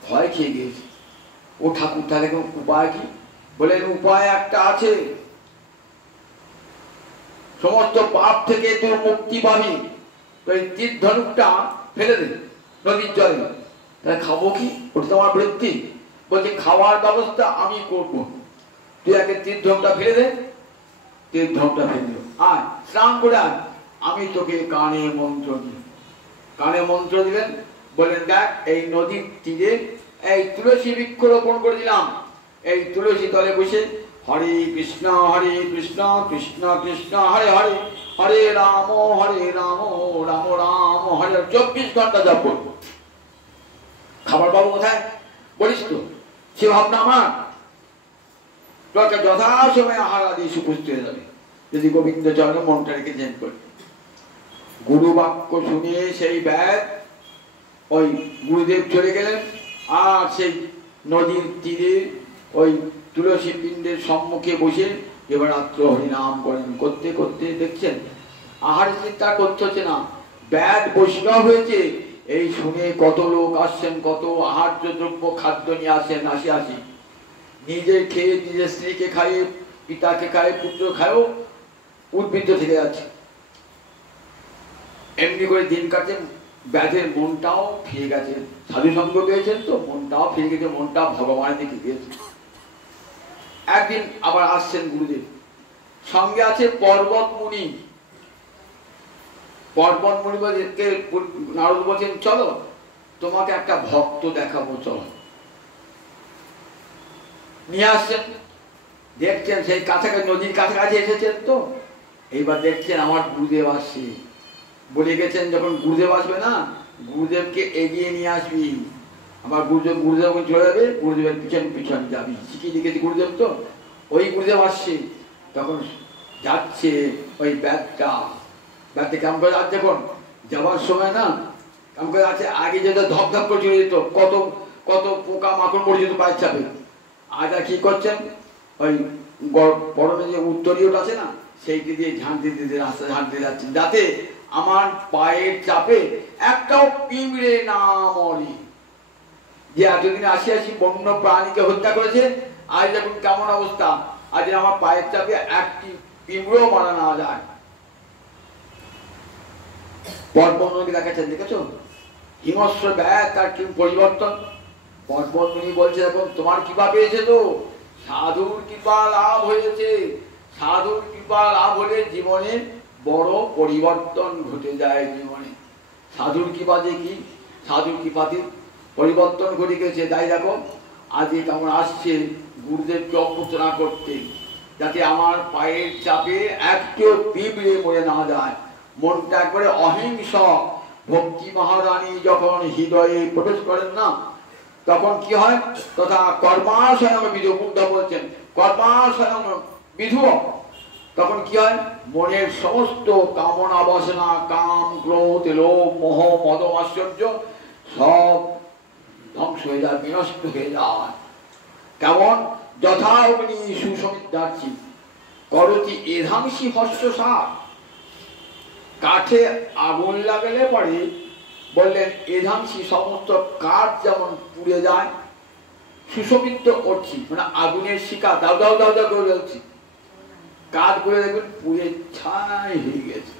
ভয় খেয়ে গিয়েছে। ও ঠাকুর তাহলে উপায় কি? বলেন উপায় একটা আছে, সমস্ত পাপ থেকে তোর মুক্তি পাবি। ওই তীর ধনুকটা ফেলে দে নদীর জলে। তাহলে খাবো কি? ওটা তোমার বৃত্তি। বলছে খাওয়ার ব্যবস্থা আমি করবো, তুই আগে তীর ধনুকটা ফেলে দে। তীর ধনুকটা ফেলে দিল, আর স্নান করে আয়, আমি তোকে কানে মন্ত্র দিই। কানে মন্ত্র দিলেন, বলেন দেখ এই নদীর তীরে এই তুলসী বৃক্ষ রোপণ করে দিলাম, এই তুলসী তলে বসে হরে কৃষ্ণ কৃষ্ণ কৃষ্ণ হরে হরে, হরে রাম রাম রাম হরে, 24 ঘন্টা জপ করবো। খাবার পাবো কোথায়? বলিস তো সে ভাবনা আমার। তোকে যথাসময়ে আহার আদি সুপুষ্ট হয়ে যাবে যদি গোবিন্দ চরণে মনটা রেখে চেঞ্জ করে। গুরু বাক্য শুনে সেই ব্যাগ ওই গুরুদেব চলে গেলেন, আর সেই নদীর তীরে ওই তুলসী পিণ্ডের সম্মুখে বসে এবার রাত্র হরিনাম করেন। করতে করতে দেখছেন আহার চিন্তা করতে হচ্ছে না, ব্যাট বৈষ্ণব হয়েছে। এই শুনে কত লোক আসছেন, কত আহার্য দ্রব্য খাদ্য নিয়ে আসেন, আসি নিজে খেয়ে নিজের স্ত্রীকে খাইয়ে, পিতাকে খায়, পুত্র খায়ও উদ্বৃত্ত থেকে যাচ্ছে। এমনি করে দিন কাটছে। ব্যাধের মনটাও ফিরে গেছে, সাধু সঙ্গ পেয়েছেন তো মনটাও ফিরে গেছে, মনটা ভগবানের দিকে গিয়েছে। একদিন আবার আসছেন গুরুদেব, সঙ্গে আছে পর্বত মুনি। পর্বত মুনি বলছে, নারদ বলছেন চলো তোমাকে একটা ভক্ত দেখাবো, চলো। নিয়ে আসছেন, দেখছেন সেই কাছাকাছি নদীর কাছাকাছি এসেছেন তো এইবার দেখছেন আমার গুরুদেব আসছে। বলে গেছেন যখন গুরুদেব আসবে না, গুরুদেবকে এগিয়ে নিয়ে আসবি। আমার গুরুদেব চলে যাবে, গুরুদেবের পিছন পিছন যাবি, শিখিয়ে দিয়েছি গুরুদেব তো। ওই গুরুদেব আসছে, তখন যাচ্ছে ওই ব্যাগটা কেমন করে যাচ্ছে, যখন যাওয়ার সময় না কেমন করে আছে, আগে যেটা ধপ ধপ করে চলে যেত, কত কত পোকা মাকড় পড়ে যেত পায়ের চাপে। আজ আর কি করছেন, ওই পরনে যে উত্তরীয়টা আছে না, সেইটি দিয়ে ঝাঁট দিতে রাস্তা ঝাঁট দিয়ে যাচ্ছেন, যাতে আমার পায়ের চাপে একটাও পিঁপড়ে না মরে। যে এতদিনে আসি বন্য প্রাণীকে হত্যা করেছে, আজ দেখুন কেমন অবস্থা, আজ আমার পায়ের চাপে একটি পিঁপড়েও মারা না যায়। পর্বতকে দেখাচ্ছেন, দেখেছো হিংস্র ব্যাগ তার কি পরিবর্তন। পর্বত মুনি বলছে এখন তোমার কৃপা পেয়েছে তো, সাধুর কৃপা লাভ হয়েছে। সাধুর কৃপা লাভ হলে জীবনে বড় পরিবর্তন ঘটে যায়। জীবনে সাধুর কৃপা যে কি, সাধুর কৃপাতে পরিবর্তন ঘটে গেছে। তাই দেখো আজকে কেমন আসছে গুরুদেবকে অভ্যর্থনা করতে, যাতে আমার পায়ের চাপে একটু পিঁপড়ে মরে না যায়। মনটা একবারে অহিংস। ভক্তি মহারানী যখন হৃদয়ে প্রবেশ করেন না, তখন কি হয়, তথা কর্মাশয়ং বিধু, বুদ্ধ বলছেন কর্মাশয়ং বিধু। তখন কি হয়, মনের সমস্ত কামনা বাসনা, কাম ক্রোধ লোভ মোহ মদ আশ্চর্য সব ধ্বংস হয়ে যায়, বিনষ্ট হয়ে যায়। কেমন যথা অগ্নি সুসমিদ্ধার্চি করতি এধাংশি হস্য সার। কাঠে আগুন লাগালে পরে বললেন এধাংশি সমস্ত কাঠ যেমন পুড়ে যায়, সুশোভিত করছি মানে আগুনের শিকা দাও দাও দাও দাও করে যাচ্ছি, কাঠ করে দেখবেন পুড়ে ছাই হয়ে গেছে।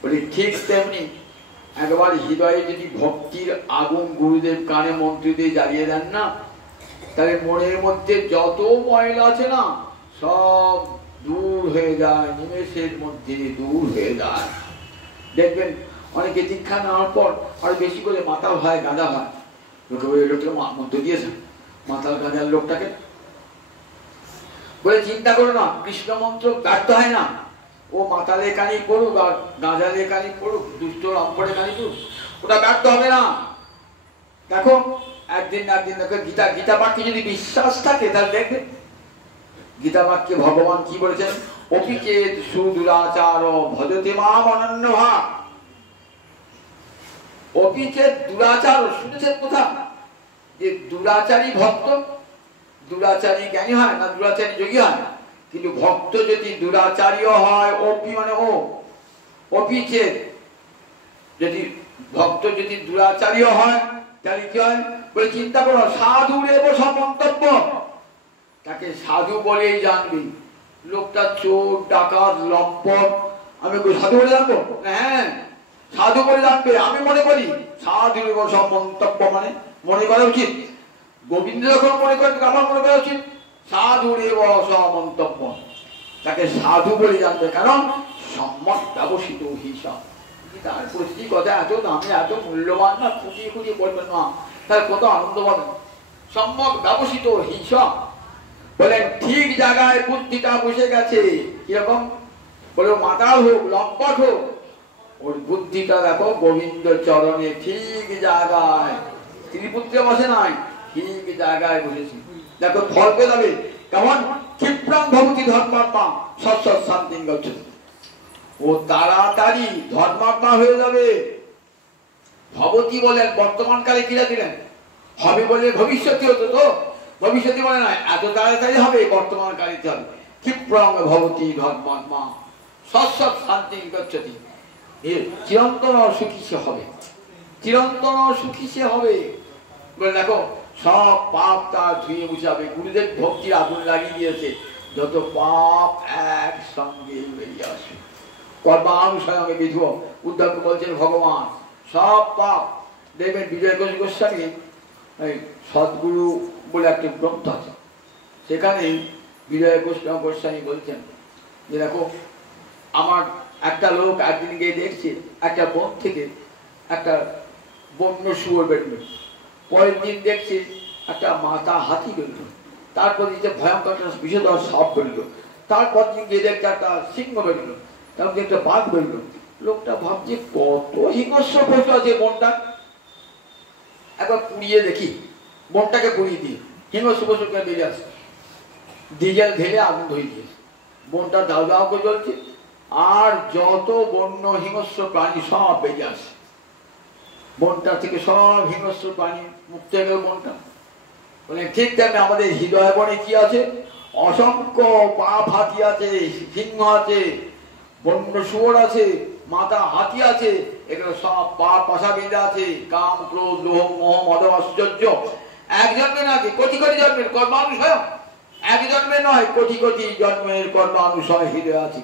বলে ঠিক তেমনি একবার হৃদয়ে যদি ভক্তির আগুন গুরুদেব কানে মন্ত্র দিয়ে জ্বালিয়ে দেন না, তাহলে মনের মধ্যে যত ময়লা আছে না সব দূর হয়ে যায়, নিমেষের মধ্যে দূর হয়ে যায়। দেখবেন অনেকে দীক্ষা নেওয়ার পর আর বেশি করে মাতাল হয়, গাঁজা হয়। লোকে লোকটা মন্ত্র দিয়েছে মাতাল গাঁজার লোকটাকে বলে চিন্তা করো না, কৃষ্ণ মন্ত্র ব্যর্থ হয় না। ও মাতালে কানি পড়ুক আর গাঁজালে কানি পড়ুক, দুষ্ট রম্পরে কানি পড়ুক, ওটা ব্যর্থ হবে না। দেখো একদিন না একদিন দেখো গীতা বাক্যে যদি বিশ্বাস থাকে তাহলে দেখবে গীতা বাক্যে ভগবান কি বলেছেন, অপিচেত সুদুরাচার ভজতে মাম অনন্যভাব। অপিচেত দুরাচার, শুনেছেন কোথা, যে দুরাচারী ভক্ত, দুরাচারী জ্ঞানী হয় না দুরাচারী যোগী হয়। কিন্তু ভক্ত যদি দুরাচারীও হয়, অপি মানে ও, অপিচেত যদি ভক্ত যদি দুরাচারীও হয় তাহলে কি হয়, বলে চিন্তা করো সাধুর এব সমন্তব্য, তাকে সাধু বলেই জানবি। লোকটা চোর ডাকাত লম্পট, আমি সাধু বলে জানবো? হ্যাঁ সাধু বলে জানবে। আমি মনে করি সাধুর এব সমন্তব্য মানে মনে করা উচিত। গোবিন্দ যখন মনে করেন আমার মনে করা উচিত সাধুর এব সমন্তব্য, তাকে সাধু বলে জানবে। কারণ সম্যক ব্যবসিত হিসাব, তার প্রতি কথা এত দামি এত মূল্যবান না, খুঁটিয়ে খুঁটিয়ে বলবেন না, তার কত আনন্দ পাবেন। সম্যক ব্যবসিত হিসাব বলেন ঠিক জায়গায় বুদ্ধিটা বসে গেছে। কিরকম বলে মাতাল হোক লম্পট হোক, ওর বুদ্ধিটা দেখো গোবিন্দ চরণে ঠিক জায়গায়, ত্রিপুত্রে বসে নাই, ঠিক জায়গায় বসেছি। দেখো ফল পেয়ে যাবে কেমন, ক্ষিপ্রাং ভবতি ধর্মাত্মা সৎ শান্তি গচ্ছ, ও তাড়াতাড়ি ধর্মাত্মা হয়ে যাবে। ভবতী বলেন বর্তমানকালে কিরা দিলেন, হবে বলে ভবিষ্যৎ হতো তো, ভবিষ্যতে বলে না এত তাড়াতাড়ি হবে, বর্তমান কালিতে হবে। ক্ষিপ্রং ভবতি ধর্মাত্মা সৎসৎ শান্তি গচ্ছতি, চিরন্তন সুখী সে হবে, চিরন্তন সুখী সে হবে। বলে দেখো সব পাপ তার ধুয়ে মুছাবে। গুরুদেব ভক্তির আগুন লাগিয়ে দিয়েছে, যত পাপ একসঙ্গে বেরিয়ে আসে। কর্মানুসারে বিধু উদ্ধব বলছেন ভগবান সব পাপ। দেখবেন বিজয় ঘোষ গোস্বামী সদ্গুরু বলে একটি গ্রন্থ আছে, সেখানে বিজয় গোস্বামী বলছেন যে দেখো আমার একটা লোক একদিন গিয়ে দেখছে একটা বন থেকে একটা বন্য শুয়োর বেরোলো, পরের দিন দেখছে একটা মাথা হাতি বেরোলো, তারপর দিচ্ছে ভয়ঙ্কর একটা বিষধর সাপ বেরোলো, তারপর দিন গিয়ে দেখছে একটা সিংহ বেরোলো, তারপর একটা বাঘ বেরোলো। লোকটা ভাবছে কত হিংস্র পশু আছে বনটা, একবার পুড়িয়ে দেখি, বনটাকে পুড়িয়ে দিয়ে হিংস্র পশুকে বেরিয়ে আসছে, ডিজেল ঢেলে আগুন ধরিয়ে দিয়েছে, বনটা দাও দাও করে জ্বলছে, আর যত বন্য হিংস্র প্রাণী সব বেরিয়ে আসে, বনটা থেকে সব হিংস্র প্রাণী মুক্ত হয়ে গেল বনটা। বলে ঠিক তেমনি আমাদের হৃদয় বনে কি আছে, অসংখ্য পাপ হাতি আছে, সিংহ আছে, বন্য শুয়োর আছে, মাথা হাতি আছে, এগুলো সব পাপ পাশা বেঁধে আছে, কাম ক্রোধ লোভ মোহ মদ আশ্চর্য। এক জন্মে নাকি কোটি কোটি জন্মের কর্মানুসয়, এক জন্মে নয় কোটি কোটি জন্মের কর্মানুসয় হৃদয় আছে,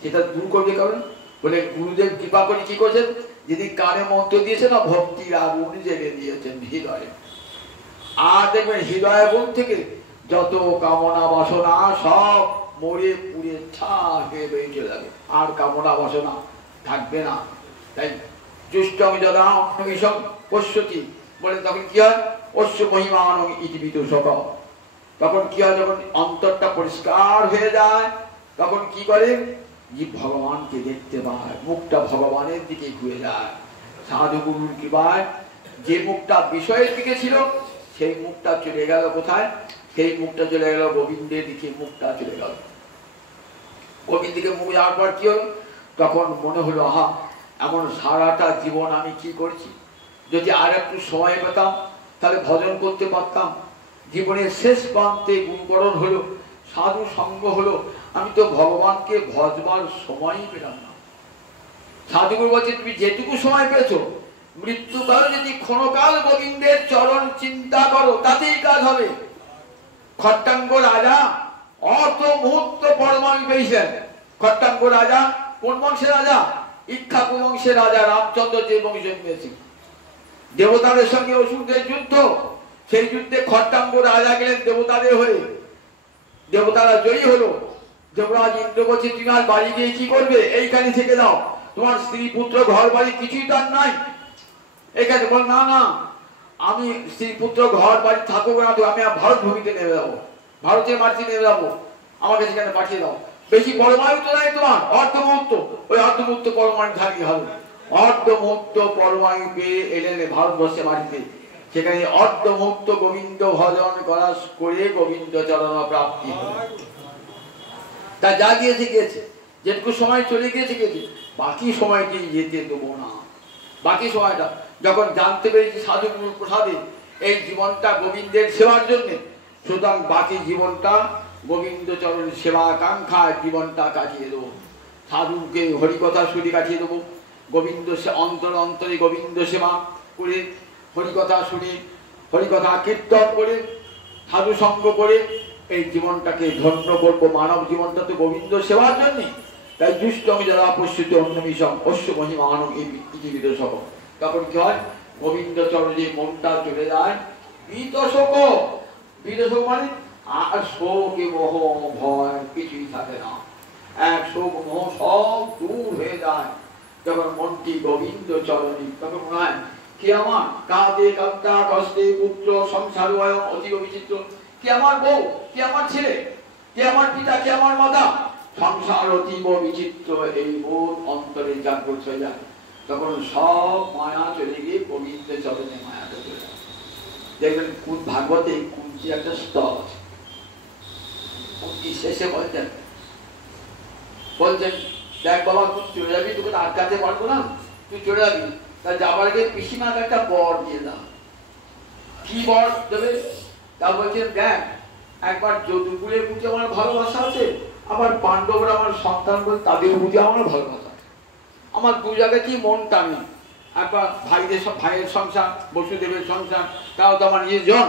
সেটা দূর করবে কারণ। বলে গুরুদেব কৃপা করে কি করছেন, যদি কানে মন্ত্র দিয়েছেন না ভক্তির আগুন জেগে দিয়েছেন হৃদয়ে। আর দেখবেন হৃদয় গুণ থেকে যত কামনা বাসনা সব মরে পুড়ে ছাকে বেরিয়ে চলে যাবে, আর কামনা বাসনা থাকবে না। তাই জুষ্টং যদা অন্নমিষং পশ্যতি বলে তখন কি হয়, অশ্ব মহিমান ইতিবিত সক, তখন কি হয় যখন অন্তরটা পরিষ্কার হয়ে যায় তখন কি করে জীব ভগবানকে দেখতে পায়, মুখটা ভগবানের দিকে ঘুরে যায়। সাধু গুরুর কৃপায় যে মুখটা বিষয়ের দিকে ছিল সেই মুখটা চলে গেল কোথায়, সেই মুখটা চলে গেল গোবিন্দের দিকে, মুখটা চলে গেল গোবিন্দকে। মুখ যাওয়ার পর কি হলো, তখন মনে হলো আহা এমন সারাটা জীবন আমি কি করছি, যদি আর একটু সময় পেতাম তাহলে ভজন করতে পারতাম। জীবনের শেষ প্রান্তে গুরুকরণ হলো, সাধু সঙ্গ হলো, আমি তো ভগবানকে ভজবার সময়ই পেলাম না। সাধুগুরু বলছে তুমি যেটুকু সময় পেয়েছো, মৃত্যুকাল যদি ক্ষণকাল গোবিন্দের চরণ চিন্তা করো তাতেই কাজ হবে। খট্টাঙ্গ রাজা অর্থ মুহূর্ত পরমাণু পেয়েছেন। খট্টাঙ্গ রাজা কোন বংশের রাজা, ইক্ষ্বাকু বংশের রাজা রামচন্দ্র যে বংশে জন্মেছে। দেবতাদের সঙ্গে অসুরদের যুদ্ধ, সেই যুদ্ধে খট্টাঙ্গ রাজা গেলেন দেবতাদের হয়ে, দেবতারা জয়ী হলো। দেবরাজ ইন্দ্র বলছে তুমি আর বাড়ি গিয়ে কি করবে, এইখানে থেকে দাও, তোমার স্ত্রী পুত্র ঘর বাড়ি কিছুই তার নাই এখানে। বল না না আমি স্ত্রী পুত্র ঘর বাড়ি থাকবো না, আমি ভারত ভূমিতে নেমে যাবো, ভারতের মাটিতে নেমে যাবো, আমাকে সেখানে পাঠিয়ে দাও। বেশি পরমায়ু তো নাই তোমার, অর্ধমুক্ত, ওই অর্ধমুক্ত পরমাণু থাকলে হবে। অর্ধমুক্ত পরমাণু পেয়ে এলেন ভারতবর্ষে মাটিতে, সেখানে অর্ধমুক্ত গোবিন্দ ভজন করা করে গোবিন্দ চরণ প্রাপ্তি হল। তা যা গিয়েছে গিয়েছে, যেটুকু সময় চলে গিয়েছে গিয়েছে, বাকি সময়টি যেতে দেবো না। বাকি সময়টা যখন জানতে পেরেছি সাধু গুরুর প্রসাদে এই জীবনটা গোবিন্দের সেবার জন্য, সুতরাং বাকি জীবনটা গোবিন্দ চরণ সেবা আকাঙ্ক্ষায় জীবনটা কাটিয়ে দেবো। সাধুকে হরিকথা শুনে কাটিয়ে দেবো, গোবিন্দ অন্তর অন্তরে গোবিন্দ সেবা করে, হরিকথা শুনে, হরিকথা কীর্তন করে, সাধু সঙ্গ করে এই জীবনটাকে ধন্য করবো। মানব জীবনটা তো গোবিন্দ সেবার জন্য। তাই দুষ্টমি যারা পশ্চিত অন্নমিষম অশ্ব মহিমানম ইতিবিদ সক, তখন কি হয় গোবিন্দ চরণে মনটা চলে যায় বিতশোক। বিতশোক মানে আর শোক মোহ ভয় কিছুই থাকে না, এক শোক মোহ সব দূর হয়ে যায় যখন মনটি গোবিন্দ চরণে। তখন মনে হয় কে আমার কাঁদে কান্তা কষ্টে পুত্র সংসার অতীব বিচিত্র, কে আমার বউ, কে আমার ছেলে, কে আমার পিতা, কে আমার মাতা, সংসার অতীব বিচিত্র। এই বোধ অন্তরে জাগ্রত হয়ে যায়, তখন সব মায়া চলে গিয়ে গোবিন্দ চরণে মায়াটা চলে যায়। দেখবেন কোন ভাগবতে কুঞ্চি একটা স্তব আছে, কুঞ্চি শেষে বলছেন দেখ বাবা তুই চলে যাবি, তোকে তো আটকাতে পারবো না, তুই চলে যাবি, তা যাবার আগে পিসিমাকে একটা বর দিয়ে দাও। কি বর দেবে, তা বলছেন দেখ, একবার যদুকুলের প্রতি আমার ভালোবাসা আছে, আবার পাণ্ডবরা আমার সন্তান বলে তাদের প্রতি আমার ভালোবাসা আছে। আমার দু জায়গাতেই মন টানে। একবার ভাইয়ের সংসার, বসুদেবের সংসার, তাও তো আমার নিজজন,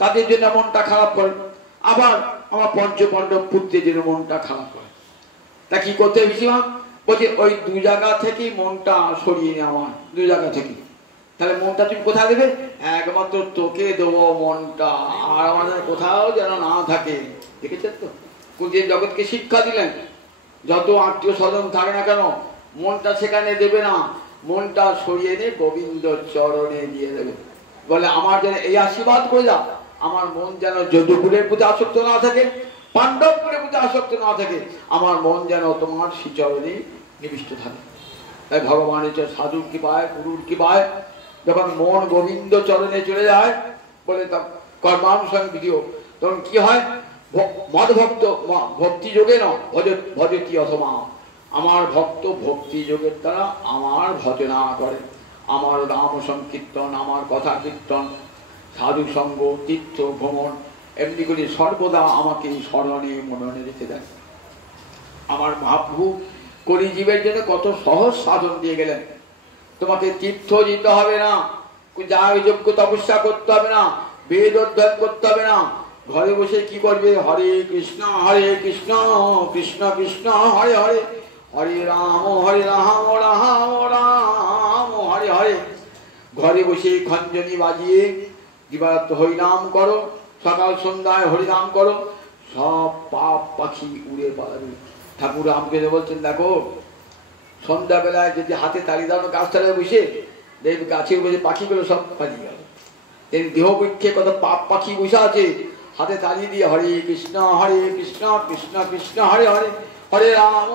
তাদের জন্য মনটা খারাপ করে। আবার আমার পঞ্চপাণ্ডব পুত্রের জন্য মনটা খারাপ করে। তা কি করতে বেশিরভাগ বলছে ওই দু জায়গা থেকেই মনটা সরিয়ে নেওয়া, আমার দু জায়গা থেকে। তাহলে মনটা তুমি কোথায় দেবে? একমাত্র তোকে দেবো মনটা, আর আমাদের কোথাও যেন না থাকে। দেখেছেন তো কুঞ্জের জগৎকে শিক্ষা দিলেন, যত আত্মীয় স্বজন থাকে না কেন মনটা সেখানে দেবে না, মনটা সরিয়ে নিয়ে গোবিন্দ চরণে দিয়ে দেবে। বলে আমার যেন এই আশীর্বাদ করে যা, আমার মন যেন যদুকুলের প্রতি আসক্ত না থাকে, পাণ্ডবকুলের প্রতি আসক্ত না থাকে, আমার মন যেন তোমার শ্রীচরণে নিবিষ্ট থাকে। তাই ভগবানের সাধুর কি পায়, গুরুর কি পায়, যখন মন গোবিন্দ চরণে চলে যায় বলে কর্মানুসঙ্গ বিধিও, তখন কি হয়? মদ ভক্ত ভক্তি যোগে ন ভজতি অথমা, আমার ভক্ত ভক্তি যোগের দ্বারা আমার ভজনা করে, আমার নাম সংকীর্তন, আমার কথা কীর্তন, সাধু সঙ্গ, তীর্থ ভ্রমণ এমনি করে সর্বদা আমাকে স্মরণে মননে রেখে দেয়। আমার মহাপ্রভু কলিজীবের জন্য কত সহজ সাধন দিয়ে গেলেন। তোমাকে তীর্থ যেতে হবে না, যা যোগ্য তপস্যা করতে হবে না, বেদ অধ্যয়ন করতে হবে না, ঘরে বসে কি করবে? হরে কৃষ্ণ কৃষ্ণ কৃষ্ণ হরে হরে, হরে রাম রাম রাম হরে হরে। ঘরে বসে খঞ্জনি বাজিয়ে দিবারাত্র হরিনাম করো, সকাল সন্ধ্যায় হরিনাম করো, সব পাপ পাখি উড়ে পালাবে। ঠাকুর রামকে বলছেন দেখো, সন্ধ্যাবেলায় যদি হাতে তালি দাঁড়ানো গাছতলায় বসে দেখবে গাছের বসে পাখিগুলো সব পালিয়ে গেল। দেহ বৃক্ষে কত পাপ পাখি বসে আছে, হাতে তালি দিয়ে হরে কৃষ্ণ কৃষ্ণ কৃষ্ণ হরে হরে, হরে রাম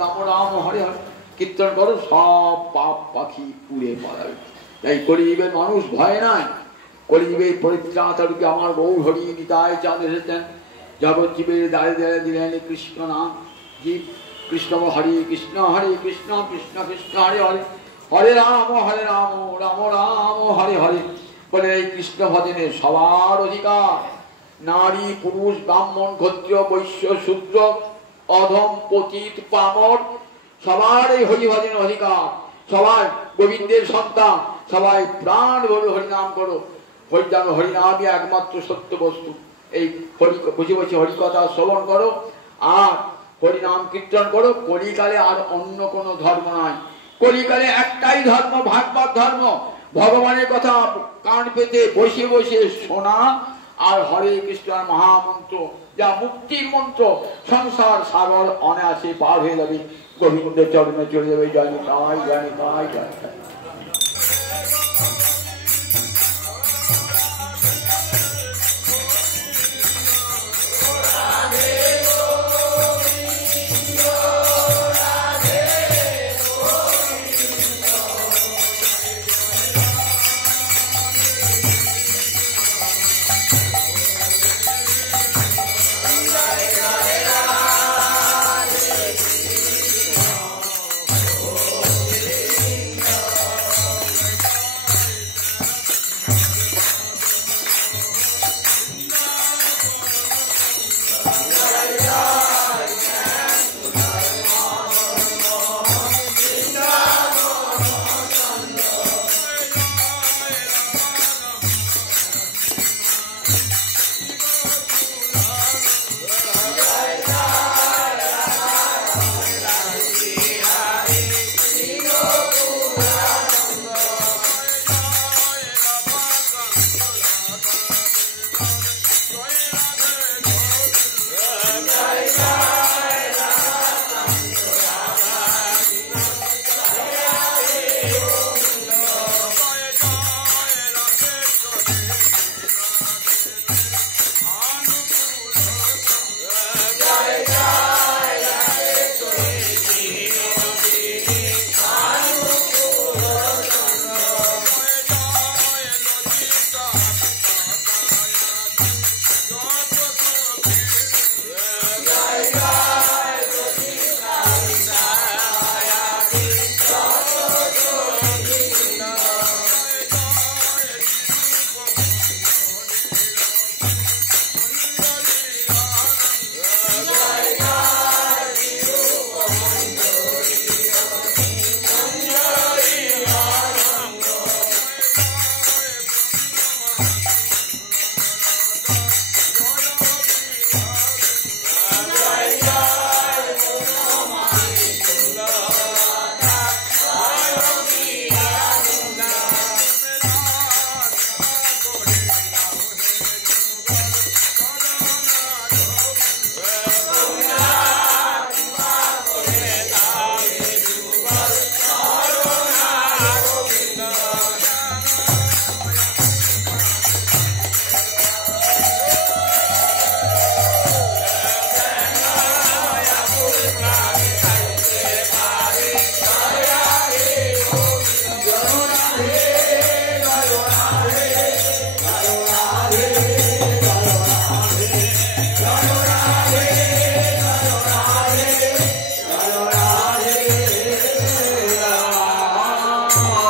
রাম রাম হরে হরে কীর্তন করো, সব পাপ পাখি উড়ে পালাবে। তাই কলিযুগের মানুষ ভয় নাই, কলিযুগের পরিত্রাতারূপে আমার গৌর হরি নিতাই চাঁদ এসেছেন, জগৎজীবের দ্বারে দ্বারে দিলেন কৃষ্ণ নাম। জীব কৃষ্ণ হরে কৃষ্ণ কৃষ্ণ কৃষ্ণ হরে হরে, হরে রাম রাম রাম হরে হরে। বলে এই কৃষ্ণ ভজনে সবার অধিকার, নারী পুরুষ ব্রাহ্মণ ক্ষত্রিয় বৈশ্য শূদ্র অধম পতিত পামর সবার এই হরি ভজনের অধিকার। সবাই গোবিন্দের সন্তান, সবাই প্রাণ ভরে হরিনাম করো। হরিনাম হরিনামই একমাত্র সত্য বস্তু। এই হরি বসে বসে হরিকথা শ্রবণ করো আর হরিনাম কীর্তন করো। কলিকালে আর অন্য কোনো ধর্ম নাই, কলিকালে একটাই ধর্ম, ভাগবত ধর্ম। ভগবানের কথা কান পেতে বসে বসে শোনা আর হরে কৃষ্ণের মহামন্ত্র, যা মুক্তির মন্ত্র, সংসার সাগর অনায়াসে পার হয়ে যাবে, গোবিন্দের চরণে চলে যাবে। জয় নিতাই জয় নিতাই জয়।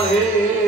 রাধে।